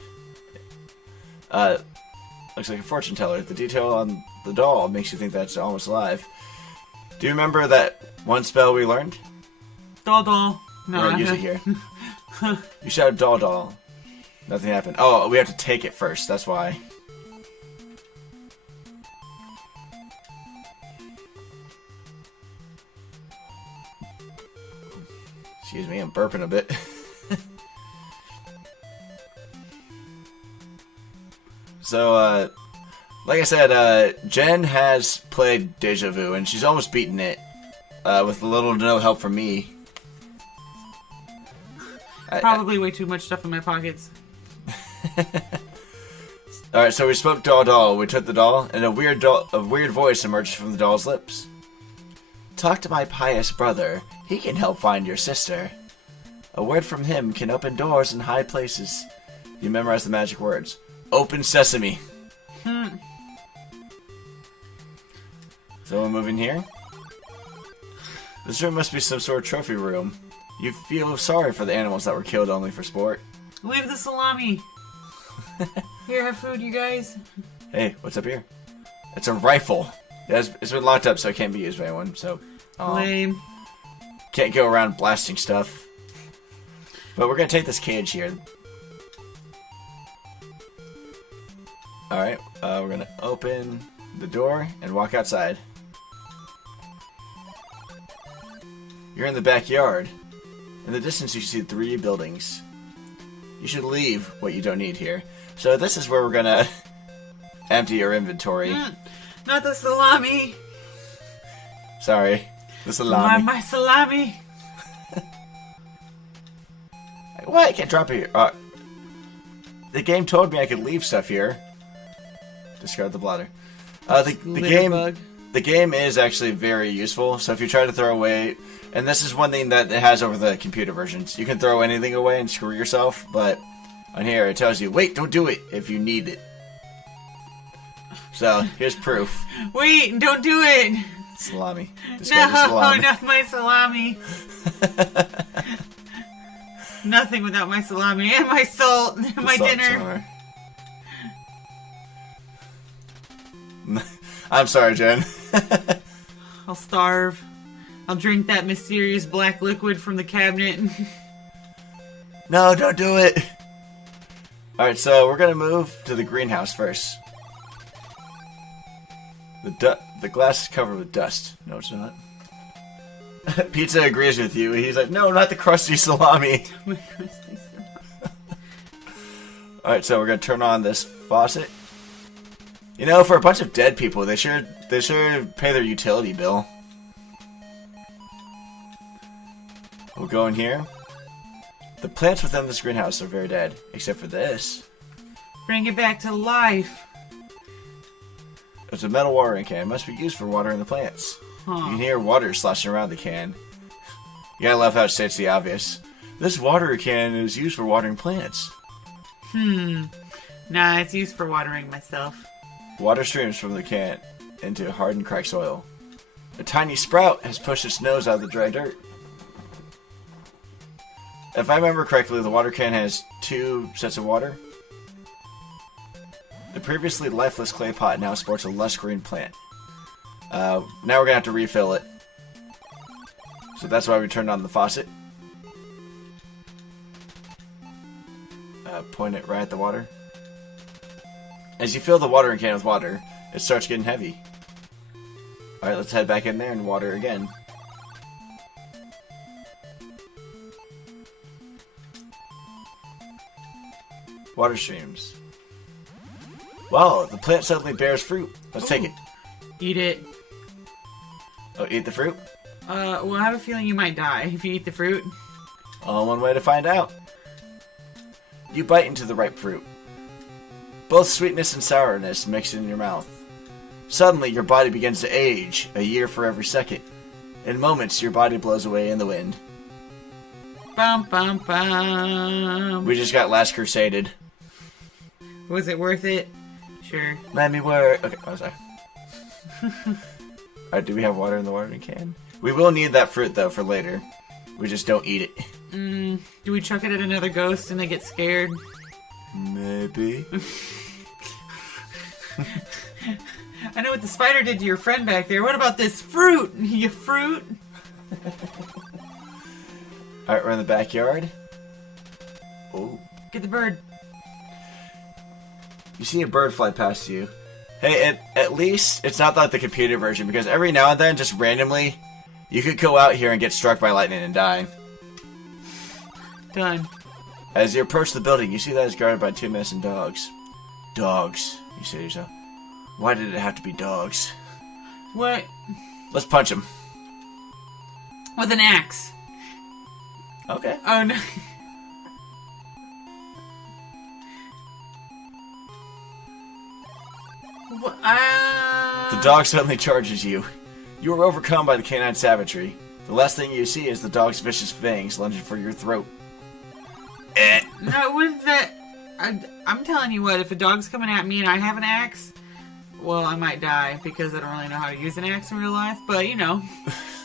Looks like a fortune teller. The detail on the doll makes you think that's almost alive. Do you remember that one spell we learned? Doll doll. No, We're gonna use it here. You shouted doll doll. Nothing happened. Oh, we have to take it first. That's why. Excuse me, I'm burping a bit. So, like I said, Jen has played Deja Vu, and she's almost beaten it, with little to no help from me. Probably way too much stuff in my pockets. Alright, so we spoke doll. We took the doll, and a weird voice emerged from the doll's lips. Talk to my pious brother. He can help find your sister. A word from him can open doors in high places. You memorize the magic words. Open sesame. So we'll move in here. This room must be some sort of trophy room. You feel sorry for the animals that were killed only for sport. Leave the salami. Here, have food, you guys. Hey, what's up here? It's a rifle. It's been locked up, so it can't be used by anyone. So Lame. can't go around blasting stuff. But we're gonna take this cage here. All right, we're gonna open the door and walk outside. You're in the backyard. In the distance, you see 3 buildings. You should leave what you don't need here. So this is where we're gonna empty your inventory. Not the salami. Sorry, the salami. My salami. What? I can't drop it here. The game told me I could leave stuff here. Discard the blotter. The game is actually very useful. So if you try to throw away, and this is one thing that it has over the computer versions, you can throw anything away and screw yourself. But on here it tells you, wait, don't do it if you need it. So here's proof. Wait, don't do it. Salami. No, Discard the salami. not my salami. Nothing without my salami and my salt and my Salt dinner. jar. I'm sorry, Jen. I'll starve. I'll drink that mysterious black liquid from the cabinet. No, don't do it. Alright, so we're gonna move to the greenhouse first. The glass is covered with dust. No, it's not. Pizza agrees with you. He's like, no, not the crusty salami. Alright, so we're gonna turn on this faucet. You know, for a bunch of dead people, they should pay their utility bill. We'll go in here. The plants within this greenhouse are very dead, except for this. Bring it back to life. It's a metal watering can. It must be used for watering the plants. Huh. You can hear water sloshing around the can. You gotta love how it states the obvious. This water can is used for watering plants. Nah, it's used for watering myself. Water streams from the can into hardened cracked soil. A tiny sprout has pushed its nose out of the dry dirt. If I remember correctly, the water can has 2 sets of water. The previously lifeless clay pot now sports a lush green plant. Now we're gonna have to refill it. So that's why we turned on the faucet. Point it right at the water. As you fill the watering can with water, it starts getting heavy. Alright, let's head back in there and water again. Water streams. Wow, the plant suddenly bears fruit. Let's take it. Eat it. Oh, eat the fruit? Well, I have a feeling you might die if you eat the fruit. All one way to find out. You bite into the ripe fruit. Both sweetness and sourness mix in your mouth. Suddenly, your body begins to age, a year for every second. In moments, your body blows away in the wind. Bum, bum, bum. We just got Last Crusaded. Was it worth it? Sure. Let me work. Okay, oh, sorry. Alright, do we have water in the watering can? We will need that fruit, though, for later. We just don't eat it. Do we chuck it at another ghost and they get scared? Maybe. I know what the spider did to your friend back there. What about this fruit? You fruit? Alright, we're in the backyard. Oh. Get the bird. You see a bird fly past you. Hey, at least it's not like the computer version, because every now and then, just randomly, you could go out here and get struck by lightning and die. Done. As you approach the building, you see that it's guarded by 2 missing dogs. Dogs, you say to yourself. Why did it have to be dogs? What? Let's punch them. With an axe. Okay. Oh no. The dog suddenly charges you. You are overcome by the canine savagery. The last thing you see is the dog's vicious fangs lunging for your throat. No, what is that? I'm telling you what, if a dog's coming at me and I have an axe, well, I might die because I don't really know how to use an axe in real life. But, you know,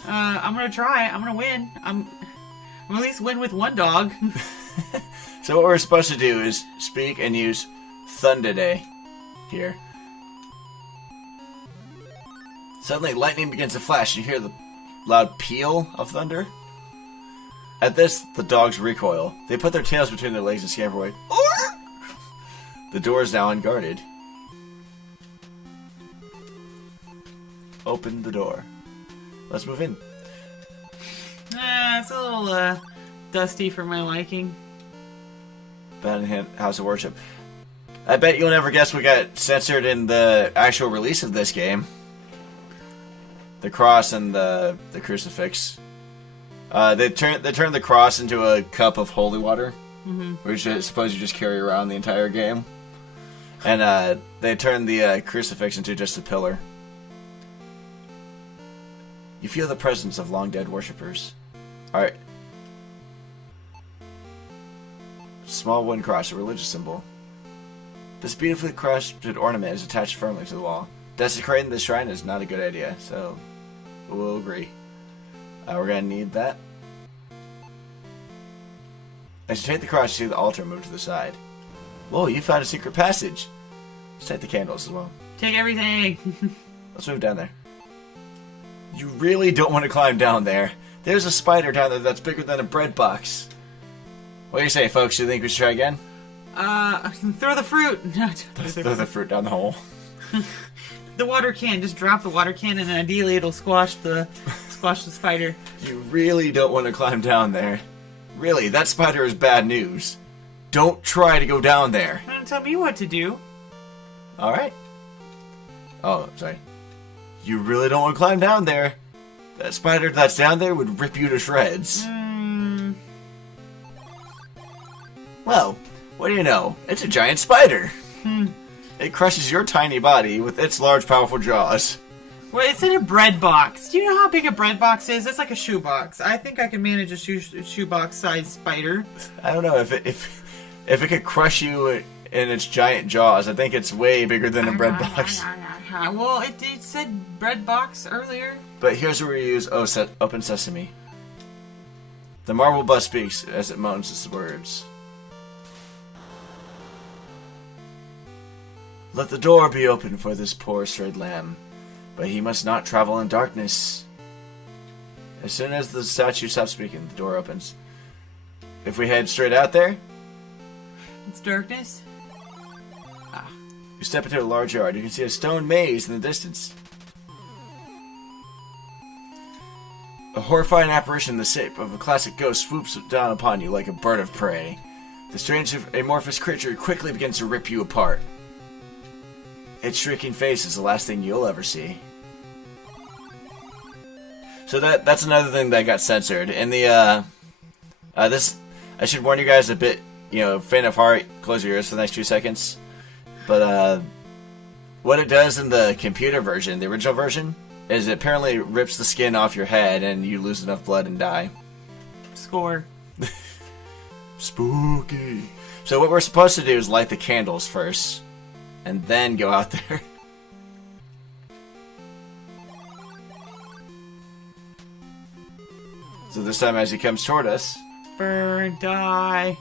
I'm going to try. I'm going to win. I'm at least win with one dog. So what we're supposed to do is speak and use Thunder Day here. Suddenly, lightning begins to flash. You hear the loud peal of thunder. At this, the dogs recoil. They put their tails between their legs and scamper away. The door is now unguarded. Open the door. Let's move in. It's a little dusty for my liking. Abandoned House of Worship. I bet you'll never guess what got censored in the actual release of this game. The cross and the crucifix. They turned the cross into a cup of holy water, which I suppose you just carry around the entire game. And they turned the crucifix into just a pillar. You feel the presence of long dead worshippers. Alright. Small wooden cross, a religious symbol. This beautifully crafted ornament is attached firmly to the wall. Desecrating the shrine is not a good idea, so we'll agree. We're gonna need that. As you take the cross, you see the altar move to the side. Whoa, you found a secret passage. Let's take the candles as well. Take everything. Let's move down there. You really don't want to climb down there. There's a spider down there that's bigger than a bread box. What do you say, folks? Do you think we should try again? Throw the fruit. Throw the fruit down the hole. The water can. Just drop the water can, and ideally it'll squash the spider. You really don't want to climb down there. Really, that spider is bad news. Don't try to go down there. Don't tell me what to do. Alright. Oh, sorry. You really don't want to climb down there. That spider that's down there would rip you to shreds. Well, what do you know? It's a giant spider. It crushes your tiny body with its large, powerful jaws. Well, it's in a bread box. Do you know how big a bread box is? It's like a shoebox. I think I can manage a shoebox-sized spider. I don't know if it could crush you in its giant jaws. I think it's way bigger than a bread box. Well, it said bread box earlier. But here's where we use Open Sesame. The marble bus speaks as it moans its words. Let the door be open for this poor strayed lamb, but he must not travel in darkness. As soon as the statue stops speaking, the door opens. If we head straight out there, it's darkness. You step into a large yard. You can see a stone maze in the distance. A horrifying apparition in the shape of a classic ghost swoops down upon you like a bird of prey. The strange amorphous creature quickly begins to rip you apart. Its shrieking face is the last thing you'll ever see. So that's another thing that got censored. In the this, I should warn you guys a bit. Faint of heart, close your ears for the next 2 seconds. But what it does in the computer version, the original version, is it apparently rips the skin off your head and you lose enough blood and die. Score. Spooky. So what we're supposed to do is light the candles first, and then go out there. So this time as he comes toward us... Burn, die.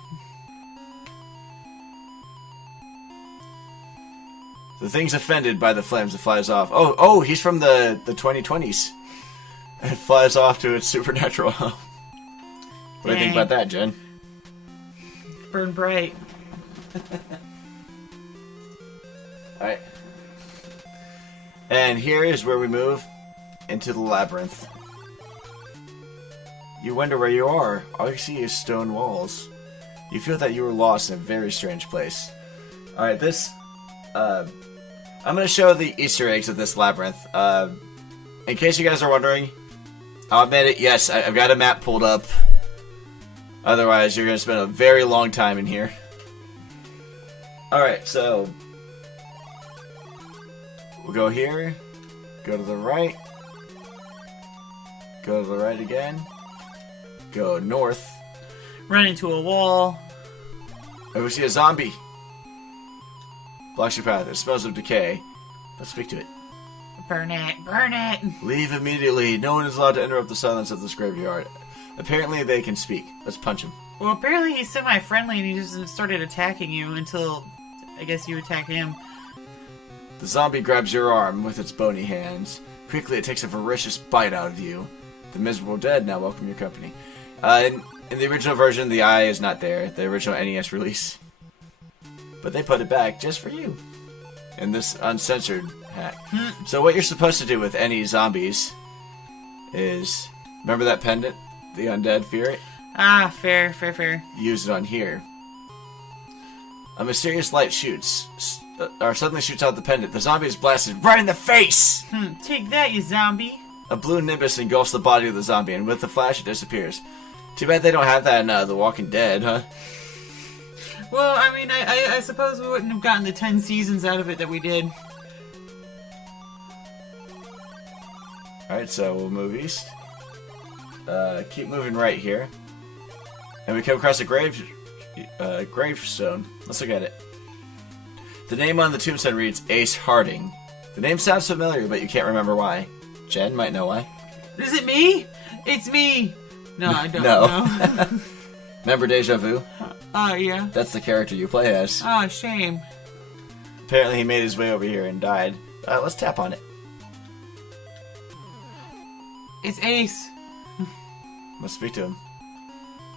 The thing's offended by the flames. It flies off. Oh, he's from the 2020s. It flies off to its supernatural home. What do you think about that, Jen? Burn bright. Alright. And here is where we move into the labyrinth. You wonder where you are. All you see is stone walls. You feel that you are lost in a very strange place. Alright, this... I'm going to show the Easter eggs of this labyrinth. In case you guys are wondering, I'll admit it, yes, I've got a map pulled up. Otherwise, you're going to spend a very long time in here. Alright, so... We'll go here. Go to the right. Go to the right again. Go north. Run into a wall. And we see a zombie. Blocks your path. It smells of decay. Let's speak to it. Burn it. Burn it. Leave immediately. No one is allowed to interrupt the silence of this graveyard. Apparently they can speak. Let's punch him. Well, apparently he's semi-friendly and he just started attacking you until, I guess, you attack him. The zombie grabs your arm with its bony hands. Quickly, it takes a ferocious bite out of you. The miserable dead now welcome your company. In the original version, the eye is not there. The original NES release. But they put it back just for you. In this uncensored hack. So what you're supposed to do with any zombies is... Remember that pendant? The undead fear it? Ah, fair. Use it on here. A mysterious light shoots, or suddenly shoots out the pendant. The zombie is blasted right in the face! Take that, you zombie. A blue nimbus engulfs the body of the zombie, and with the flash, it disappears. Too bad they don't have that in The Walking Dead, huh? Well, I mean, I suppose we wouldn't have gotten the 10 seasons out of it that we did. Alright, so we'll move east. Keep moving right here. And we come across a gravestone. Let's look at it. The name on the tombstone reads Ace Harding. The name sounds familiar, but you can't remember why. Jen might know why. Is it me? It's me! No, I don't No. know. Remember Deja Vu? Yeah. That's the character you play as. Oh, shame. Apparently he made his way over here and died. Let's tap on it. It's Ace. Let's speak to him.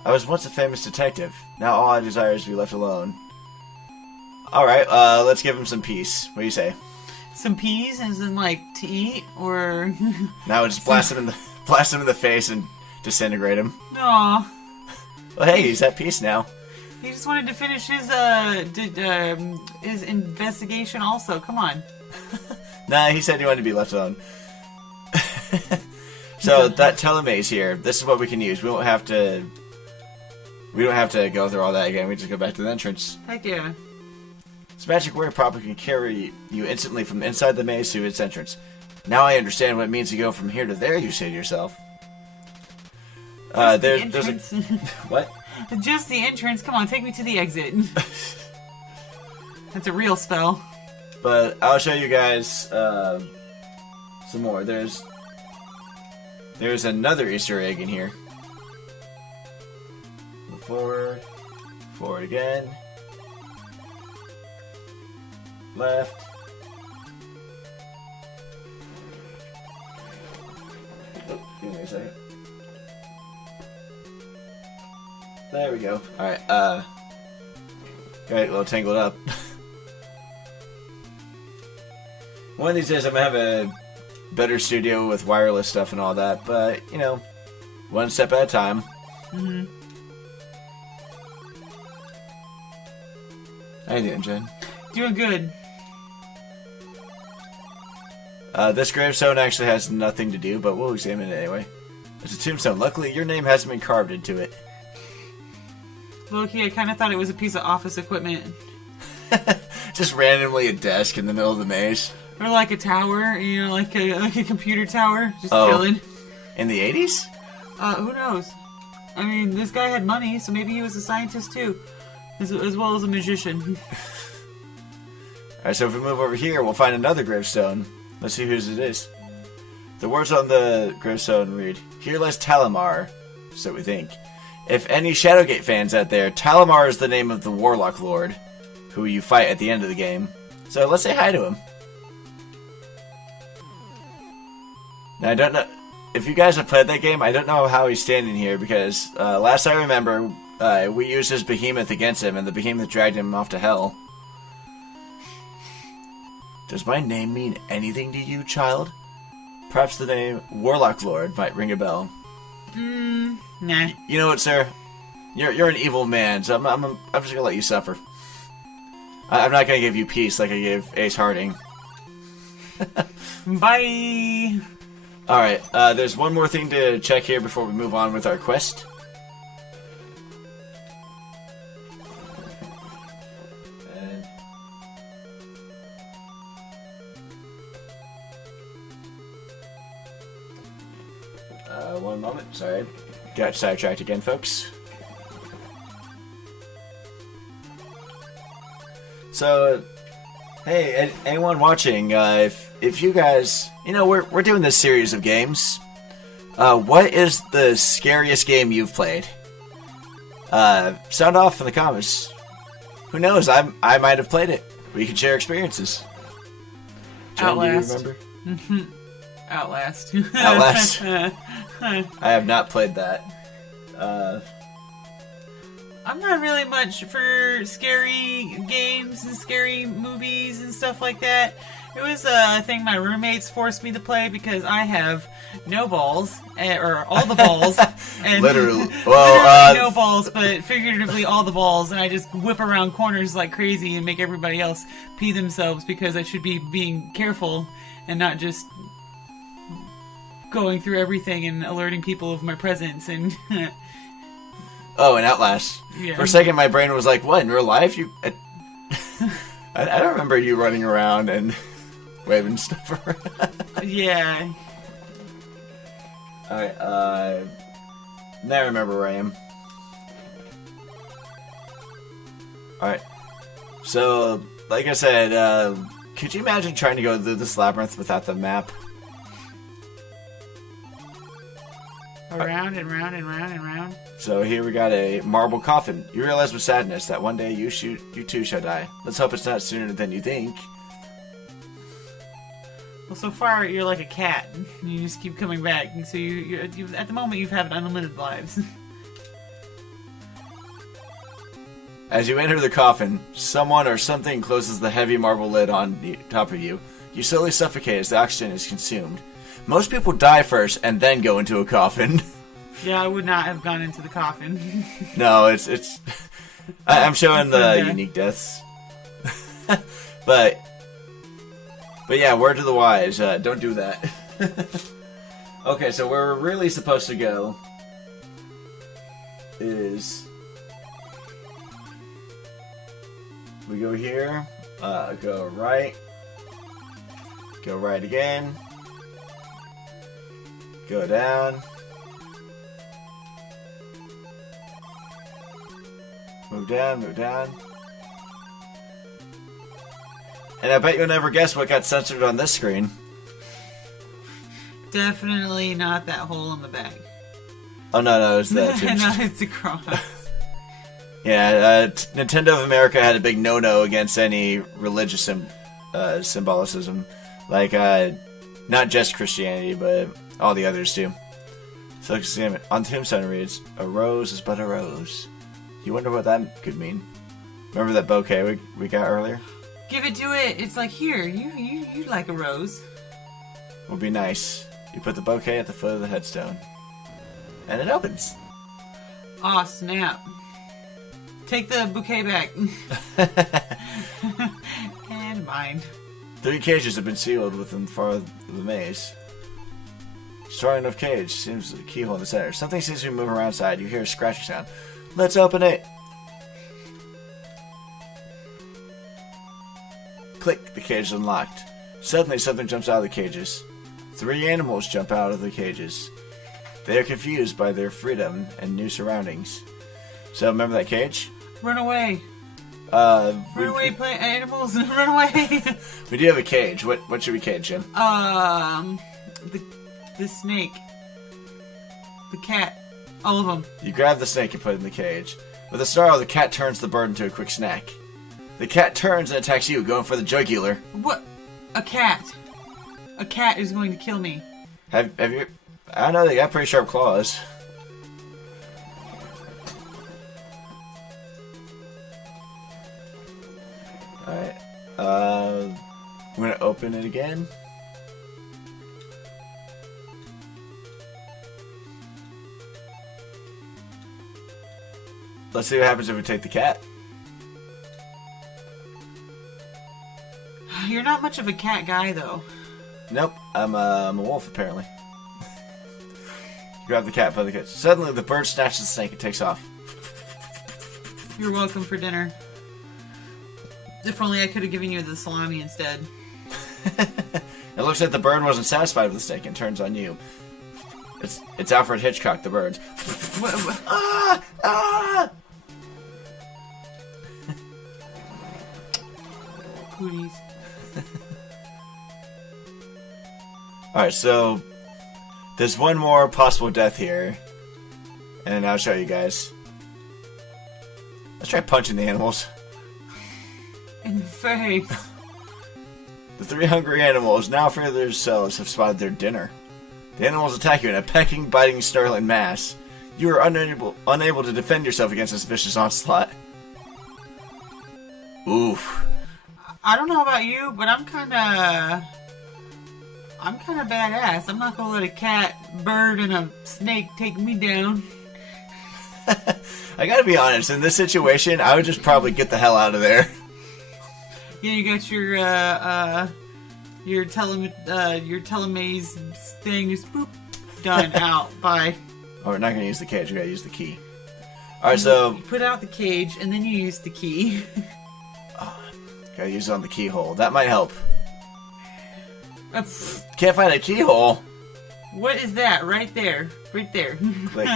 I was once a famous detective. Now all I desire is to be left alone. Alright, let's give him some peace. What do you say? Some peas, as in, like, to eat, or... Now we'll just blast him in the face and disintegrate him. Aw. Well, hey, he's at peace now. He just wanted to finish his investigation also. Come on. Nah, he said he wanted to be left alone. So, that telemaze here, this is what we can use. We don't have to go through all that again. We just go back to the entrance. Heck yeah. This magic word probably can carry you instantly from inside the maze to its entrance. Now I understand what it means to go from here to there, you say to yourself. There's a... What? Just the entrance. Come on, take me to the exit. That's a real spell. But I'll show you guys some more. There's another Easter egg in here. Move forward. Forward again. Left. Oh, give me a second. There we go. Alright, got it a little tangled up. One of these days I'm gonna have a better studio with wireless stuff and all that, but, you know, one step at a time. Mm-hmm. How you doing, Jen? Doing good. This gravestone actually has nothing to do, but we'll examine it anyway. It's a tombstone. Luckily, your name hasn't been carved into it. Low-key, I kind of thought it was a piece of office equipment. Just randomly a desk in the middle of the maze. Or like a tower, you know, like a computer tower, just chilling. In the 80s? Who knows? I mean, this guy had money, so maybe he was a scientist too, as well as a magician. Alright, so if we move over here, we'll find another gravestone. Let's see whose it is. The words on the gravestone read, "Here lies Talamar," so we think. If any Shadowgate fans out there, Talamar is the name of the Warlock Lord, who you fight at the end of the game. So let's say hi to him. Now, I don't know... If you guys have played that game, I don't know how he's standing here, because last I remember, we used his behemoth against him, and the behemoth dragged him off to hell. Does my name mean anything to you, child? Perhaps the name Warlock Lord might ring a bell. Nah. You know what, sir? You're an evil man, so I'm just gonna let you suffer. I'm not gonna give you peace like I gave Ace Harding. Bye! Alright, there's one more thing to check here before we move on with our quest. One moment. Sorry. Got sidetracked again, folks. So, hey, anyone watching, if you guys, we're doing this series of games. What is the scariest game you've played? Sound off in the comments. Who knows? I might have played it. We can share experiences. Jen, Outlast. do you remember? Outlast. Outlast. I have not played that. I'm not really much for scary games and scary movies and stuff like that. It was a thing my roommates forced me to play because I have no balls, or all the balls. And Literally. Literally no balls, but figuratively all the balls, and I just whip around corners like crazy and make everybody else pee themselves because I should be being careful and not just going through everything and alerting people of my presence. And Oh, and Outlast. Yeah. For a second, my brain was like, "What in real life? I don't remember you running around and waving stuff around." Yeah. All right. Now I remember where I am. All right. So, like I said, could you imagine trying to go through this labyrinth without the map? Around and round and round and round. So here we got a marble coffin. You realize with sadness that one day you too shall die. Let's hope it's not sooner than you think. Well, so far you're like a cat. You just keep coming back, and so you at the moment you've had unlimited lives. As you enter the coffin, someone or something closes the heavy marble lid on the top of you. You slowly suffocate as the oxygen is consumed. Most people die first and then go into a coffin. Yeah, I would not have gone into the coffin. No, it's. I'm showing the unique deaths. but yeah, word to the wise, don't do that. Okay, so where we're really supposed to go is we go here, go right again, go down. Move down. And I bet you'll never guess what got censored on this screen. Definitely not that hole in the back. Oh, no, it's that. No, it's a cross. Yeah, Nintendo of America had a big no-no against any religious symbolicism. Like, not just Christianity, but all the others too. So, on the tombstone it reads, "A rose is but a rose." You wonder what that could mean. Remember that bouquet we got earlier? Give it to it. It's like, here, you like a rose. Would be nice. You put the bouquet at the foot of the headstone. And it opens. Aw, snap. Take the bouquet back. And mine. 3 cages have been sealed within far of the maze. Strong enough cage. Seems a keyhole in the center. Something seems to be moving around inside. You hear a scratchy sound. Let's open it. Click. The cage is unlocked. Suddenly something jumps out of the cages. 3 animals jump out of the cages. They are confused by their freedom and new surroundings. So remember that cage? Run away. Run away, animals. Run away. We do have a cage. What should we cage, Jim? The snake. The cat. All of them. You grab the snake and put it in the cage. With a snarl, the cat turns the bird into a quick snack. The cat turns and attacks you, going for the jugular. What? A cat. A cat is going to kill me. Have you... I don't know, they got pretty sharp claws. Alright. I'm gonna open it again. Let's see what happens if we take the cat. You're not much of a cat guy, though. Nope, I'm a wolf, apparently. You grab the cat, put the cat. Suddenly, the bird snatches the snake and takes off. You're welcome for dinner. If only I could have given you the salami instead. It looks like the bird wasn't satisfied with the snake and turns on you. It's Alfred Hitchcock, the birds. Ah! Ah! Cooties. Alright, so there's one more possible death here. And I'll show you guys. Let's try punching the animals. In the face. The 3 hungry animals, now afraid of themselves, have spotted their dinner. The animals attack you in a pecking, biting, snarling mass. You are unable to defend yourself against this vicious onslaught. Oof. I don't know about you, but I'm kind of badass. I'm not gonna let a cat, bird, and a snake take me down. I gotta be honest, in this situation, I would just probably get the hell out of there. Yeah, you got your telemaze thing is boop, done, out, bye. Oh, we're not gonna use the cage, we gotta use the key. Alright, so... You put out the cage, and then you use the key. Gotta use it on the keyhole. That might help. That's... Can't find a keyhole. What is that? Right there. Right there. Click.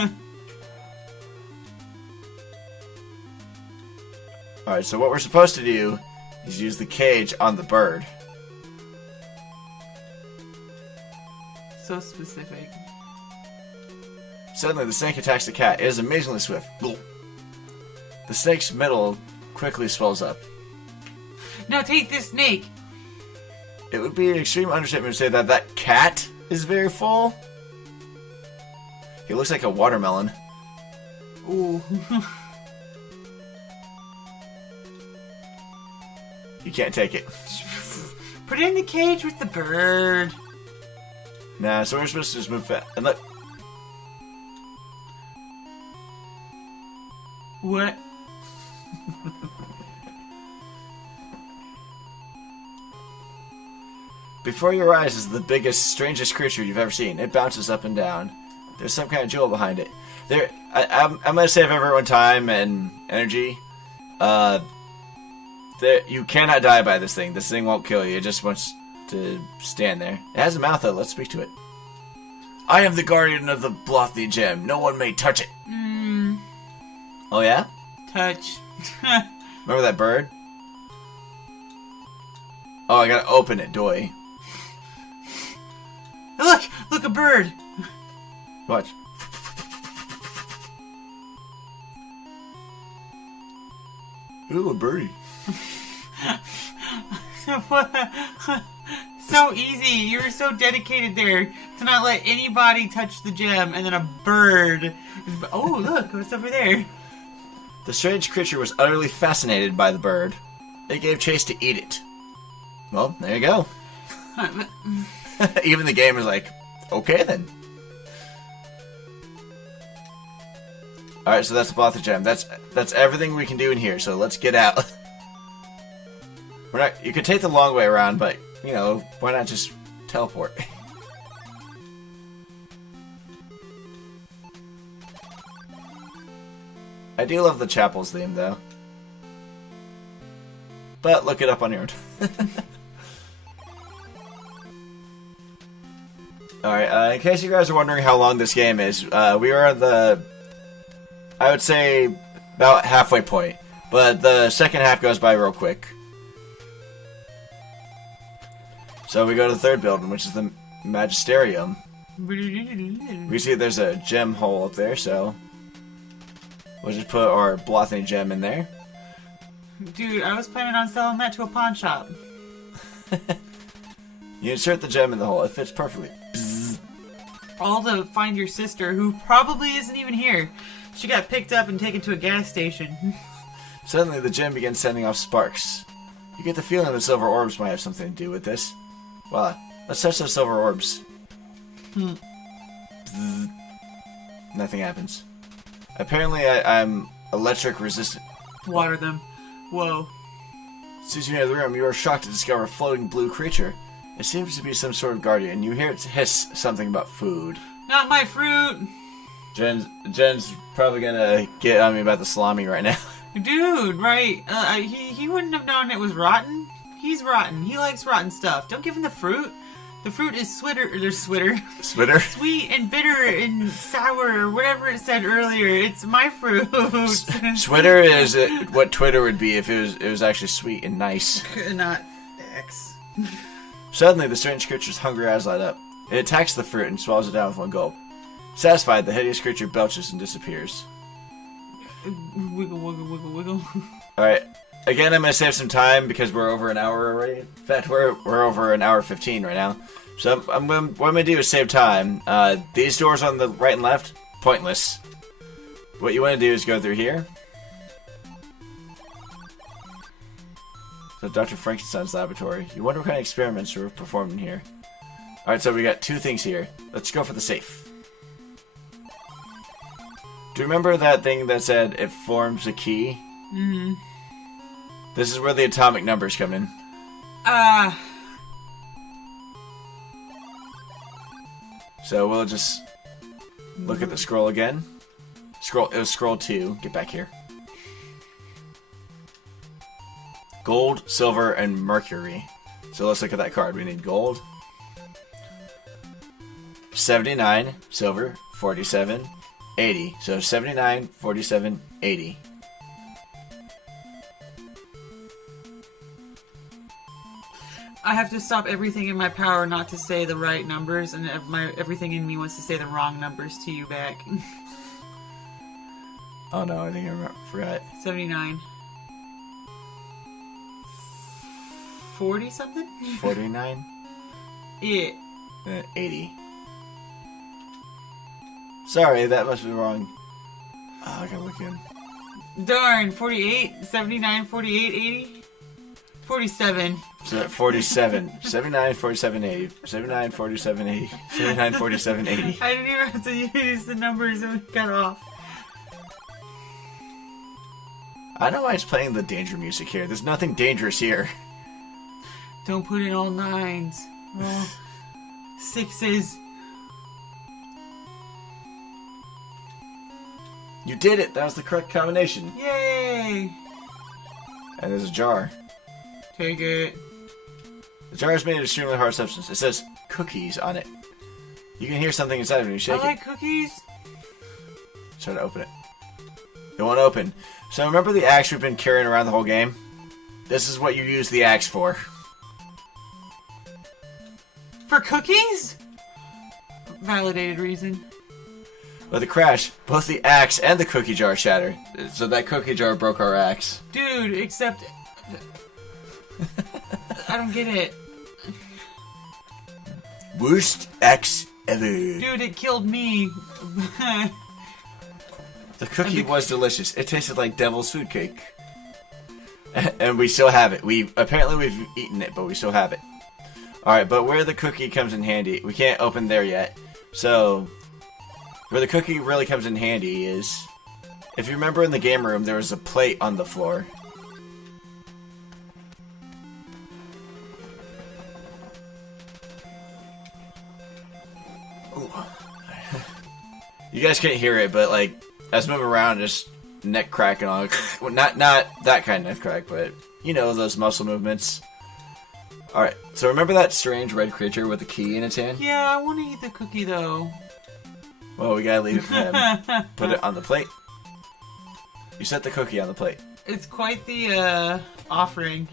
Alright, so what we're supposed to do is use the cage on the bird. So specific. Suddenly, the snake attacks the cat. It is amazingly swift. The snake's middle quickly swells up. Now take this snake. It would be an extreme understatement to say that that cat is very full. He looks like a watermelon. Ooh. You can't take it. Put it in the cage with the bird. Nah, so we're supposed to just move fast. And look. What? Before your eyes is the biggest, strangest creature you've ever seen. It bounces up and down. There's some kind of jewel behind it. I'm gonna save everyone time and energy. You cannot die by this thing. This thing won't kill you. It just wants to stand there. It has a mouth though. Let's speak to it. I am the guardian of the Blothy gem. No one may touch it. Oh yeah? Touch. Remember that bird? Oh, I gotta open it, doy. Look! Look, a bird! Watch. Ooh, a birdie. So easy. You were so dedicated there to not let anybody touch the gem, and then a bird. Oh, look, what's over there? The strange creature was utterly fascinated by the bird. It gave chase to eat it. Well, there you go. Even the game is like, okay then. Alright, so that's the Blothy gem. That's everything we can do in here, so let's get out. You could take the long way around, but, you know, why not just teleport? I do love the chapel's theme, though. But look it up on your own. Alright, in case you guys are wondering how long this game is, we are at the, I would say, about halfway point. But the second half goes by real quick. So we go to the third building, which is the Magisterium. We see there's a gem hole up there, so we'll just put our Blothy gem in there. Dude, I was planning on selling that to a pawn shop. You insert the gem in the hole. It fits perfectly. Bzzz. All to find your sister, who probably isn't even here. She got picked up and taken to a gas station. Suddenly, the gem begins sending off sparks. You get the feeling the silver orbs might have something to do with this. Well, let's touch those silver orbs. Bzzz. Nothing happens. Apparently, I'm electric resistant. Water them. Whoa. As soon as you enter the room, you are shocked to discover a floating blue creature. It seems to be some sort of guardian. You hear it hiss something about food. Not my fruit! Jen's probably gonna get on me about the salami right now. Dude, right. He wouldn't have known it was rotten. He's rotten. He likes rotten stuff. Don't give him the fruit. The fruit is switter. Switter? Sweet and bitter and sour, or whatever it said earlier. It's my fruit. Switter is what Twitter would be if it was actually sweet and nice. Not X. Suddenly, the strange creature's hungry eyes light up. It attacks the fruit and swallows it down with one gulp. Satisfied, the hideous creature belches and disappears. Wiggle, wiggle, wiggle, wiggle. Alright. Again, I'm going to save some time because we're over an hour already. In fact, we're over an hour 15 right now. So what I'm going to do is save time. These doors on the right and left, pointless. What you want to do is go through here. So Dr. Frankenstein's laboratory. You wonder what kind of experiments were performed in here. Alright, so we got two things here. Let's go for the safe. Do you remember that thing that said it forms a key? Mm-hmm. This is where the atomic numbers come in. So we'll just look at the scroll again. It was scroll 2. Get back here. Gold, silver, and mercury. So let's look at that card. We need gold. 79, silver, 47, 80. So 79, 47, 80. I have to stop everything in my power not to say the right numbers, and everything in me wants to say the wrong numbers to you back. Oh no, I think I forgot. 79. 40 something? 49? Yeah. 80. Sorry, that must be wrong. Oh, I gotta look in. Darn, 48, 79, 48, 80? 47. So 47. 79, 47, 80. 79, 47, 80. 79, 47, 80. I didn't even have to use the numbers and we got off. I know why it's playing the danger music here. There's nothing dangerous here. Don't put in all nines. All sixes. You did it! That was the correct combination. Yay! And there's a jar. Take it. The jar is made of extremely hard substance. It says cookies on it. You can hear something inside when you shake I like it. cookies. Try to open it. It won't open. So remember the axe we've been carrying around the whole game? This is what you use the axe for. For cookies? Validated reason. With the crash, both the axe and the cookie jar shattered. So that cookie jar broke our axe. Dude, except... I don't get it. Worst axe ever. Dude, it killed me. The cookie was delicious. It tasted like devil's food cake. And we still have it. Apparently we've eaten it, but we still have it. Alright, but where the cookie comes in handy, we can't open there yet. So, where the cookie really comes in handy is, if you remember in the game room, there was a plate on the floor. Ooh. You guys can't hear it, but like, I was moving around, just neck cracking on. Well, not that kind of neck crack, but you know, those muscle movements. Alright, so remember that strange red creature with a key in its hand? Yeah, I want to eat the cookie though. Well, we gotta leave it for him. Put it on the plate. You set the cookie on the plate. It's quite the offering.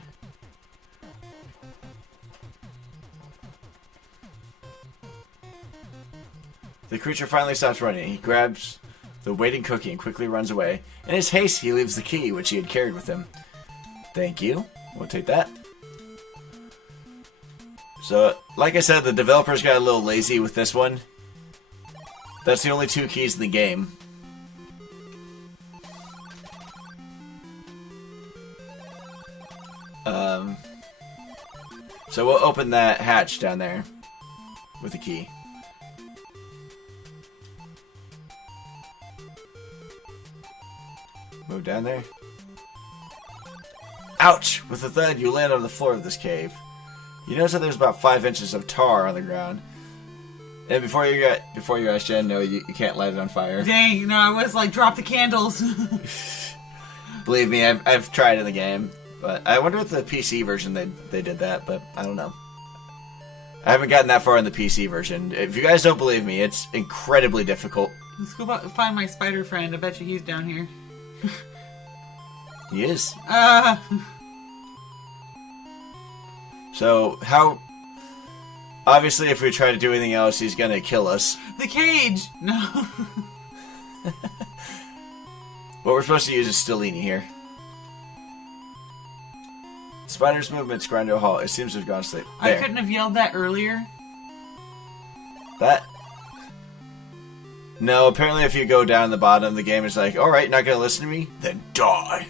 The creature finally stops running. He grabs the waiting cookie and quickly runs away. In his haste, he leaves the key, which he had carried with him. Thank you. We'll take that. So, like I said, the developers got a little lazy with this one. That's the only 2 keys in the game. So we'll open that hatch down there with the key. Move down there. Ouch! With a thud, you land on the floor of this cave. You notice that there's about 5 inches of tar on the ground. And before you ask Jen, no, you can't light it on fire. Dang, no, I was like, drop the candles. Believe me, I've tried in the game. But I wonder if the PC version they did that, but I don't know. I haven't gotten that far in the PC version. If you guys don't believe me, it's incredibly difficult. Let's go find my spider friend. I bet you he's down here. He is. So, how... Obviously, if we try to do anything else, he's gonna kill us. The cage! No. What we're supposed to use is Stellini here. Spider's movements grind to a halt. It seems to have gone to sleep. There. I couldn't have yelled that earlier. That? No, apparently if you go down the bottom, the game is like, alright, not gonna listen to me? Then die!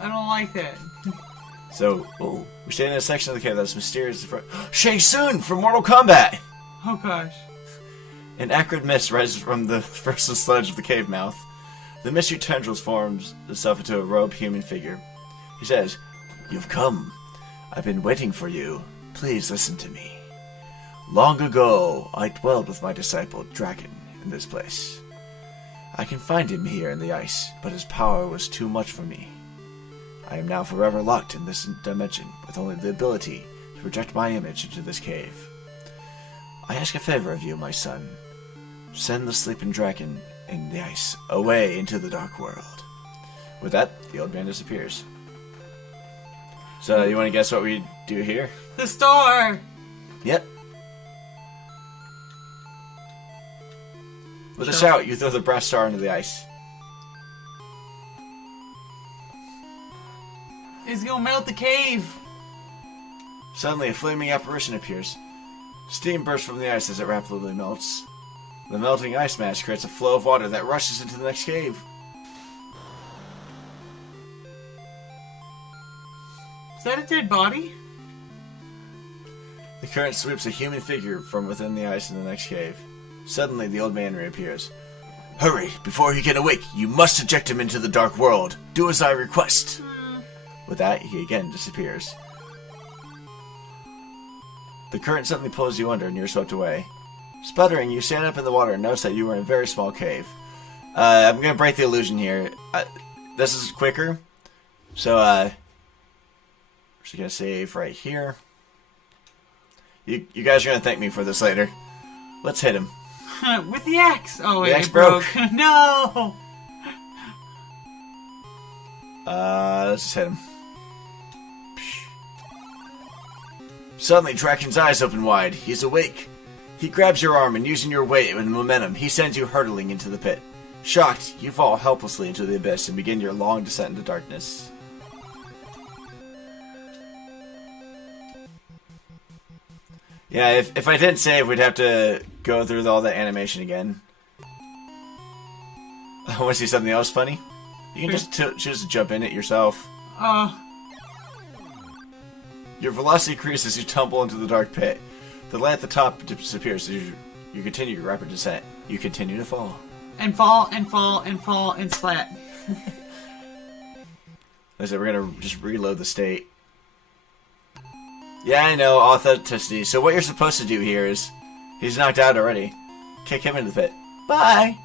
I don't like that. So, we're standing in a section of the cave that's mysterious. Shang Tsung from Mortal Kombat! Oh gosh. An acrid mist rises from the frozen sludge of the cave mouth. The misty tendrils forms itself into a robed human figure. He says, "You've come. I've been waiting for you. Please listen to me. Long ago, I dwelled with my disciple, Dragon, in this place. I can find him here in the ice, but his power was too much for me. I am now forever locked in this dimension, with only the ability to project my image into this cave. I ask a favor of you, my son. Send the sleeping dragon in the ice away into the dark world." With that, the old man disappears. So, you want to guess what we do here? The store! Yep. With a shout, you throw the brass star into the ice. It's gonna melt the cave! Suddenly, a flaming apparition appears. Steam bursts from the ice as it rapidly melts. The melting ice mass creates a flow of water that rushes into the next cave. Is that a dead body? The current sweeps a human figure from within the ice in the next cave. Suddenly, the old man reappears. "Hurry! Before he can awake, you must eject him into the dark world. Do as I request." With that, he again disappears. The current suddenly pulls you under and you're swept away. Sputtering, you stand up in the water and notice that you were in a very small cave. I'm going to break the illusion here. This is quicker. So, just going to save right here. You guys are going to thank me for this later. Let's hit him. With the axe! Oh, wait, The axe it broke. broke. No! Let's just hit him. Suddenly, Draken's eyes open wide. He's awake. He grabs your arm and, using your weight and momentum, he sends you hurtling into the pit. Shocked, you fall helplessly into the abyss and begin your long descent into darkness. Yeah, if I didn't save, we'd have to go through all the animation again. I want to see something else funny. You can just choose to jump in it yourself. Your velocity increases as you tumble into the dark pit. The light at the top disappears as you continue your rapid descent. You continue to fall. And fall, and fall, and fall, and splat. I said we're going to just reload the state. Yeah, I know, authenticity. So what you're supposed to do here is, he's knocked out already. Kick him into the pit. Bye!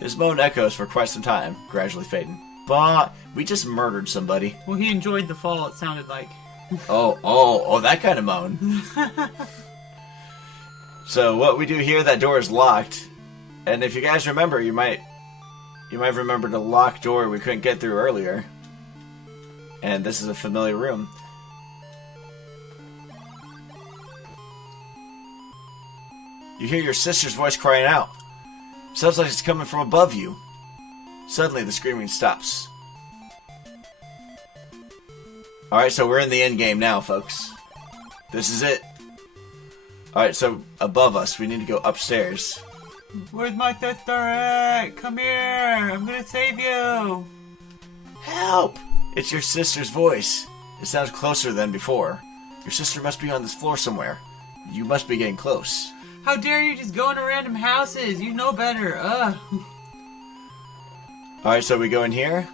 His moan echoes for quite some time, gradually fading. But we just murdered somebody. Well, he enjoyed the fall, it sounded like. Oh, that kind of moan. So what we do here, that door is locked. And if you guys remember, you might remember the locked door we couldn't get through earlier. And this is a familiar room. You hear your sister's voice crying out. Sounds like it's coming from above you. Suddenly, the screaming stops. Alright, so we're in the end game now, folks. This is it. Alright, so above us, we need to go upstairs. Where's my sister at? Come here! I'm gonna save you! Help! It's your sister's voice. It sounds closer than before. Your sister must be on this floor somewhere. You must be getting close. How dare you just go into random houses? You know better. Alright, so we go in here.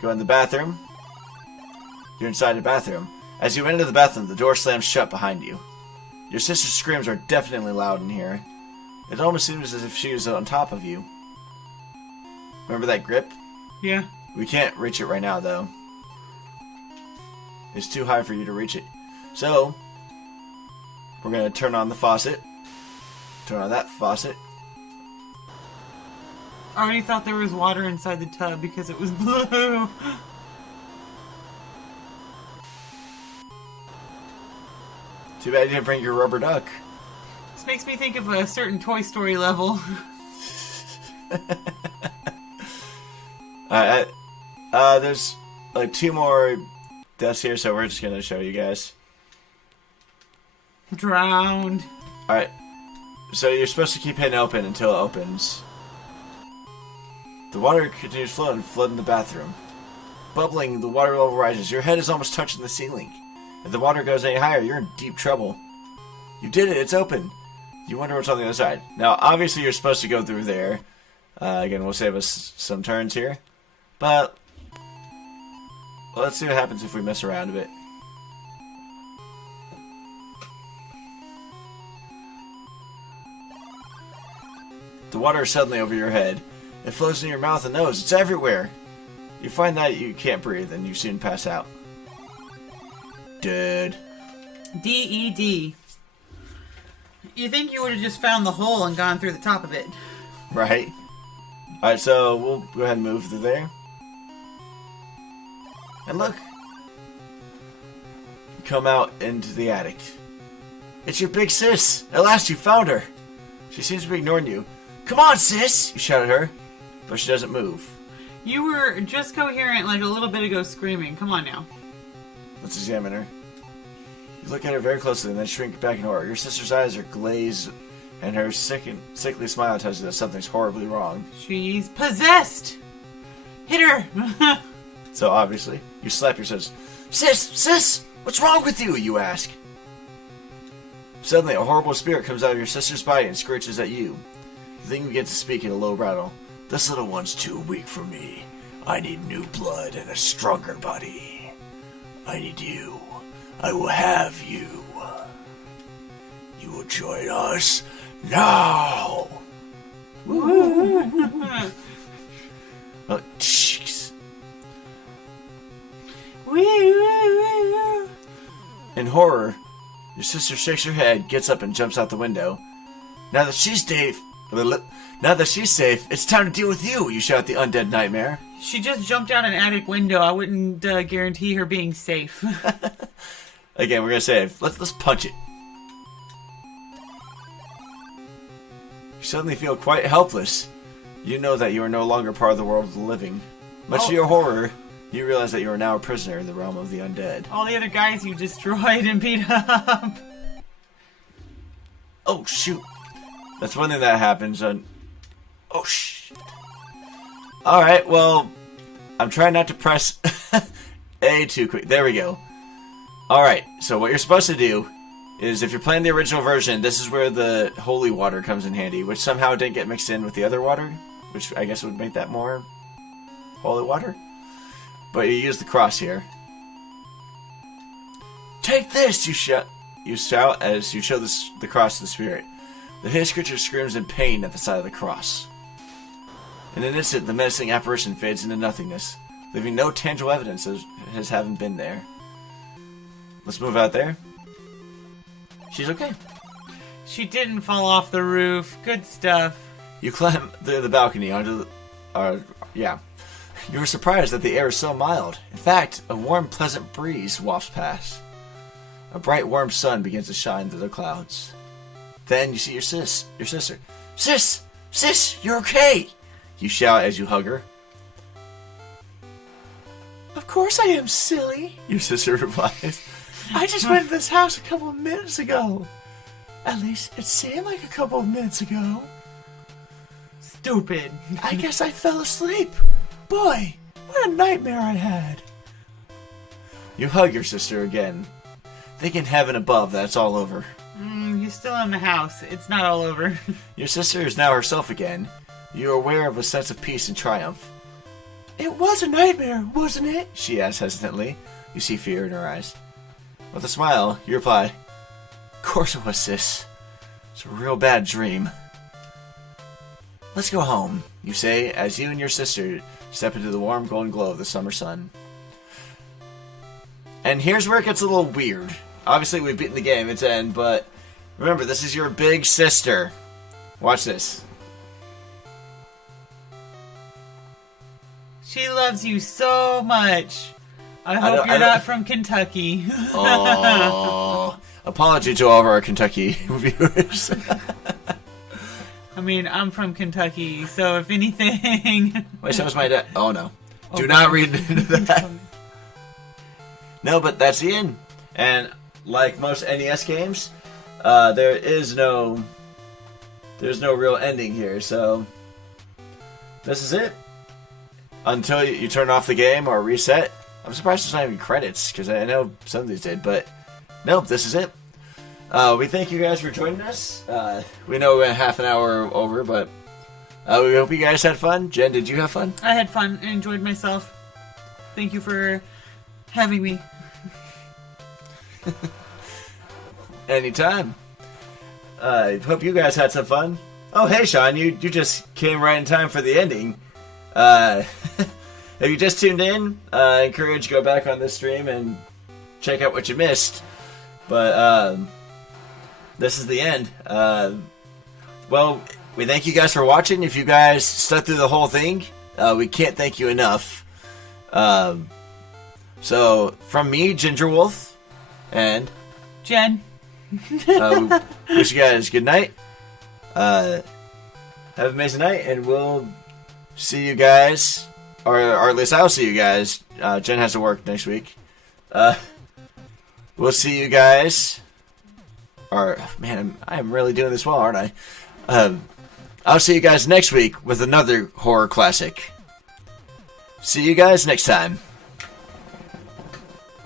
Go in the bathroom. You're inside the bathroom. As you enter the bathroom, the door slams shut behind you. Your sister's screams are definitely loud in here. It almost seems as if she was on top of you. Remember that grip? Yeah. We can't reach it right now, though. It's too high for you to reach it. So, we're going to turn on the faucet. Turn on that faucet. I already thought there was water inside the tub because it was blue. Too bad you didn't bring your rubber duck. This makes me think of a certain Toy Story level. There's like 2 more deaths here, so we're just going to show you guys. Drowned. Alright. So you're supposed to keep hitting open until it opens. The water continues flowing, flooding the bathroom. Bubbling, the water level rises. Your head is almost touching the ceiling. If the water goes any higher, you're in deep trouble. You did it, it's open. You wonder what's on the other side. Now, obviously you're supposed to go through there. Again, we'll save us some turns here. But, let's see what happens if we mess around a bit. The water is suddenly over your head. It flows in your mouth and nose. It's everywhere. You find that you can't breathe and you soon pass out. Dead. D-E-D. You think you would have just found the hole and gone through the top of it. Right. Alright, so we'll go ahead and move through there. And look. You come out into the attic. It's your big sis. At last you found her. She seems to be ignoring you. Come on, sis! You shout at her. But she doesn't move. You were just coherent like a little bit ago screaming. Come on now. Let's examine her. You look at her very closely and then shrink back in horror. Your sister's eyes are glazed, and her sickly smile tells you that something's horribly wrong. She's possessed! Hit her! So obviously, you slap your sis. Sis! What's wrong with you? You ask. Suddenly, a horrible spirit comes out of your sister's body and screeches at you. The thing begins to speak in a low rattle. This little one's too weak for me. I need new blood and a stronger body. I need you. I will have you. You will join us now. Oh, jeez. In horror, your sister shakes her head, gets up, and jumps out the window. Now that she's safe, it's time to deal with you, you shout at the undead nightmare. She just jumped out an attic window. I wouldn't guarantee her being safe. Again, we're gonna save. Let's punch it. You suddenly feel quite helpless. You know that you are no longer part of the world of the living. Much to your horror, you realize that you are now a prisoner in the realm of the undead. All the other guys you destroyed and beat up. Oh, shoot. That's one thing that happens on... Oh, shit. Alright, well, I'm trying not to press A too quick. There we go. Alright, so what you're supposed to do is, if you're playing the original version, this is where the holy water comes in handy, which somehow didn't get mixed in with the other water, which I guess would make that more holy water. But you use the cross here. Take this, you shout as you show the cross to the spirit. The hideous creature screams in pain at the sight of the cross. In an instant, the menacing apparition fades into nothingness, leaving no tangible evidence of his having been there. Let's move out there. She's okay. She didn't fall off the roof. Good stuff. You climb the balcony onto the... yeah. You are surprised that the air is so mild. In fact, a warm, pleasant breeze wafts past. A bright, warm sun begins to shine through the clouds. Then you see your sister. Sis! Sis, you're okay! You shout as you hug her. Of course I am, silly, your sister replies. I just went to this house a couple of minutes ago. At least it seemed like a couple of minutes ago. Stupid. I guess I fell asleep. Boy, what a nightmare I had. You hug your sister again. Think in heaven above that it's all over. You're still in the house. It's not all over. Your sister is now herself again. You are aware of a sense of peace and triumph. It was a nightmare, wasn't it? She asks hesitantly. You see fear in her eyes. With a smile, you reply, Of course it was, sis. It's a real bad dream. Let's go home, you say, as you and your sister step into the warm golden glow of the summer sun. And here's where it gets a little weird. Obviously, we've beaten the game, it's end, but Remember, this is your big sister. Watch this. She loves you so much. I hope you're not from Kentucky. Oh, apology to all of our Kentucky viewers. I mean, I'm from Kentucky, so if anything... Wait, so was my dad. Oh, no. Do not read into that. No, but that's the end. And like most NES games, there's no real ending here, so this is it. Until you turn off the game or reset. I'm surprised there's not even credits, because I know some of these did, but nope, this is it. We thank you guys for joining us. We know we went half an hour over, but we hope you guys had fun. Jen, did you have fun? I had fun and enjoyed myself. Thank you for having me. Anytime. I hope you guys had some fun. Oh, hey, Sean, you just came right in time for the ending. If you just tuned in, I encourage you to go back on this stream and check out what you missed. But this is the end. Well, we thank you guys for watching. If you guys stuck through the whole thing, we can't thank you enough. So, from me, GingerWolf, and Jen. Wish you guys good night. Have an amazing night, and we'll see you guys, or at least I'll see you guys. Jen has to work next week. We'll see you guys. Or, man, I'm really doing this well, aren't I? I'll see you guys next week with another horror classic. See you guys next time.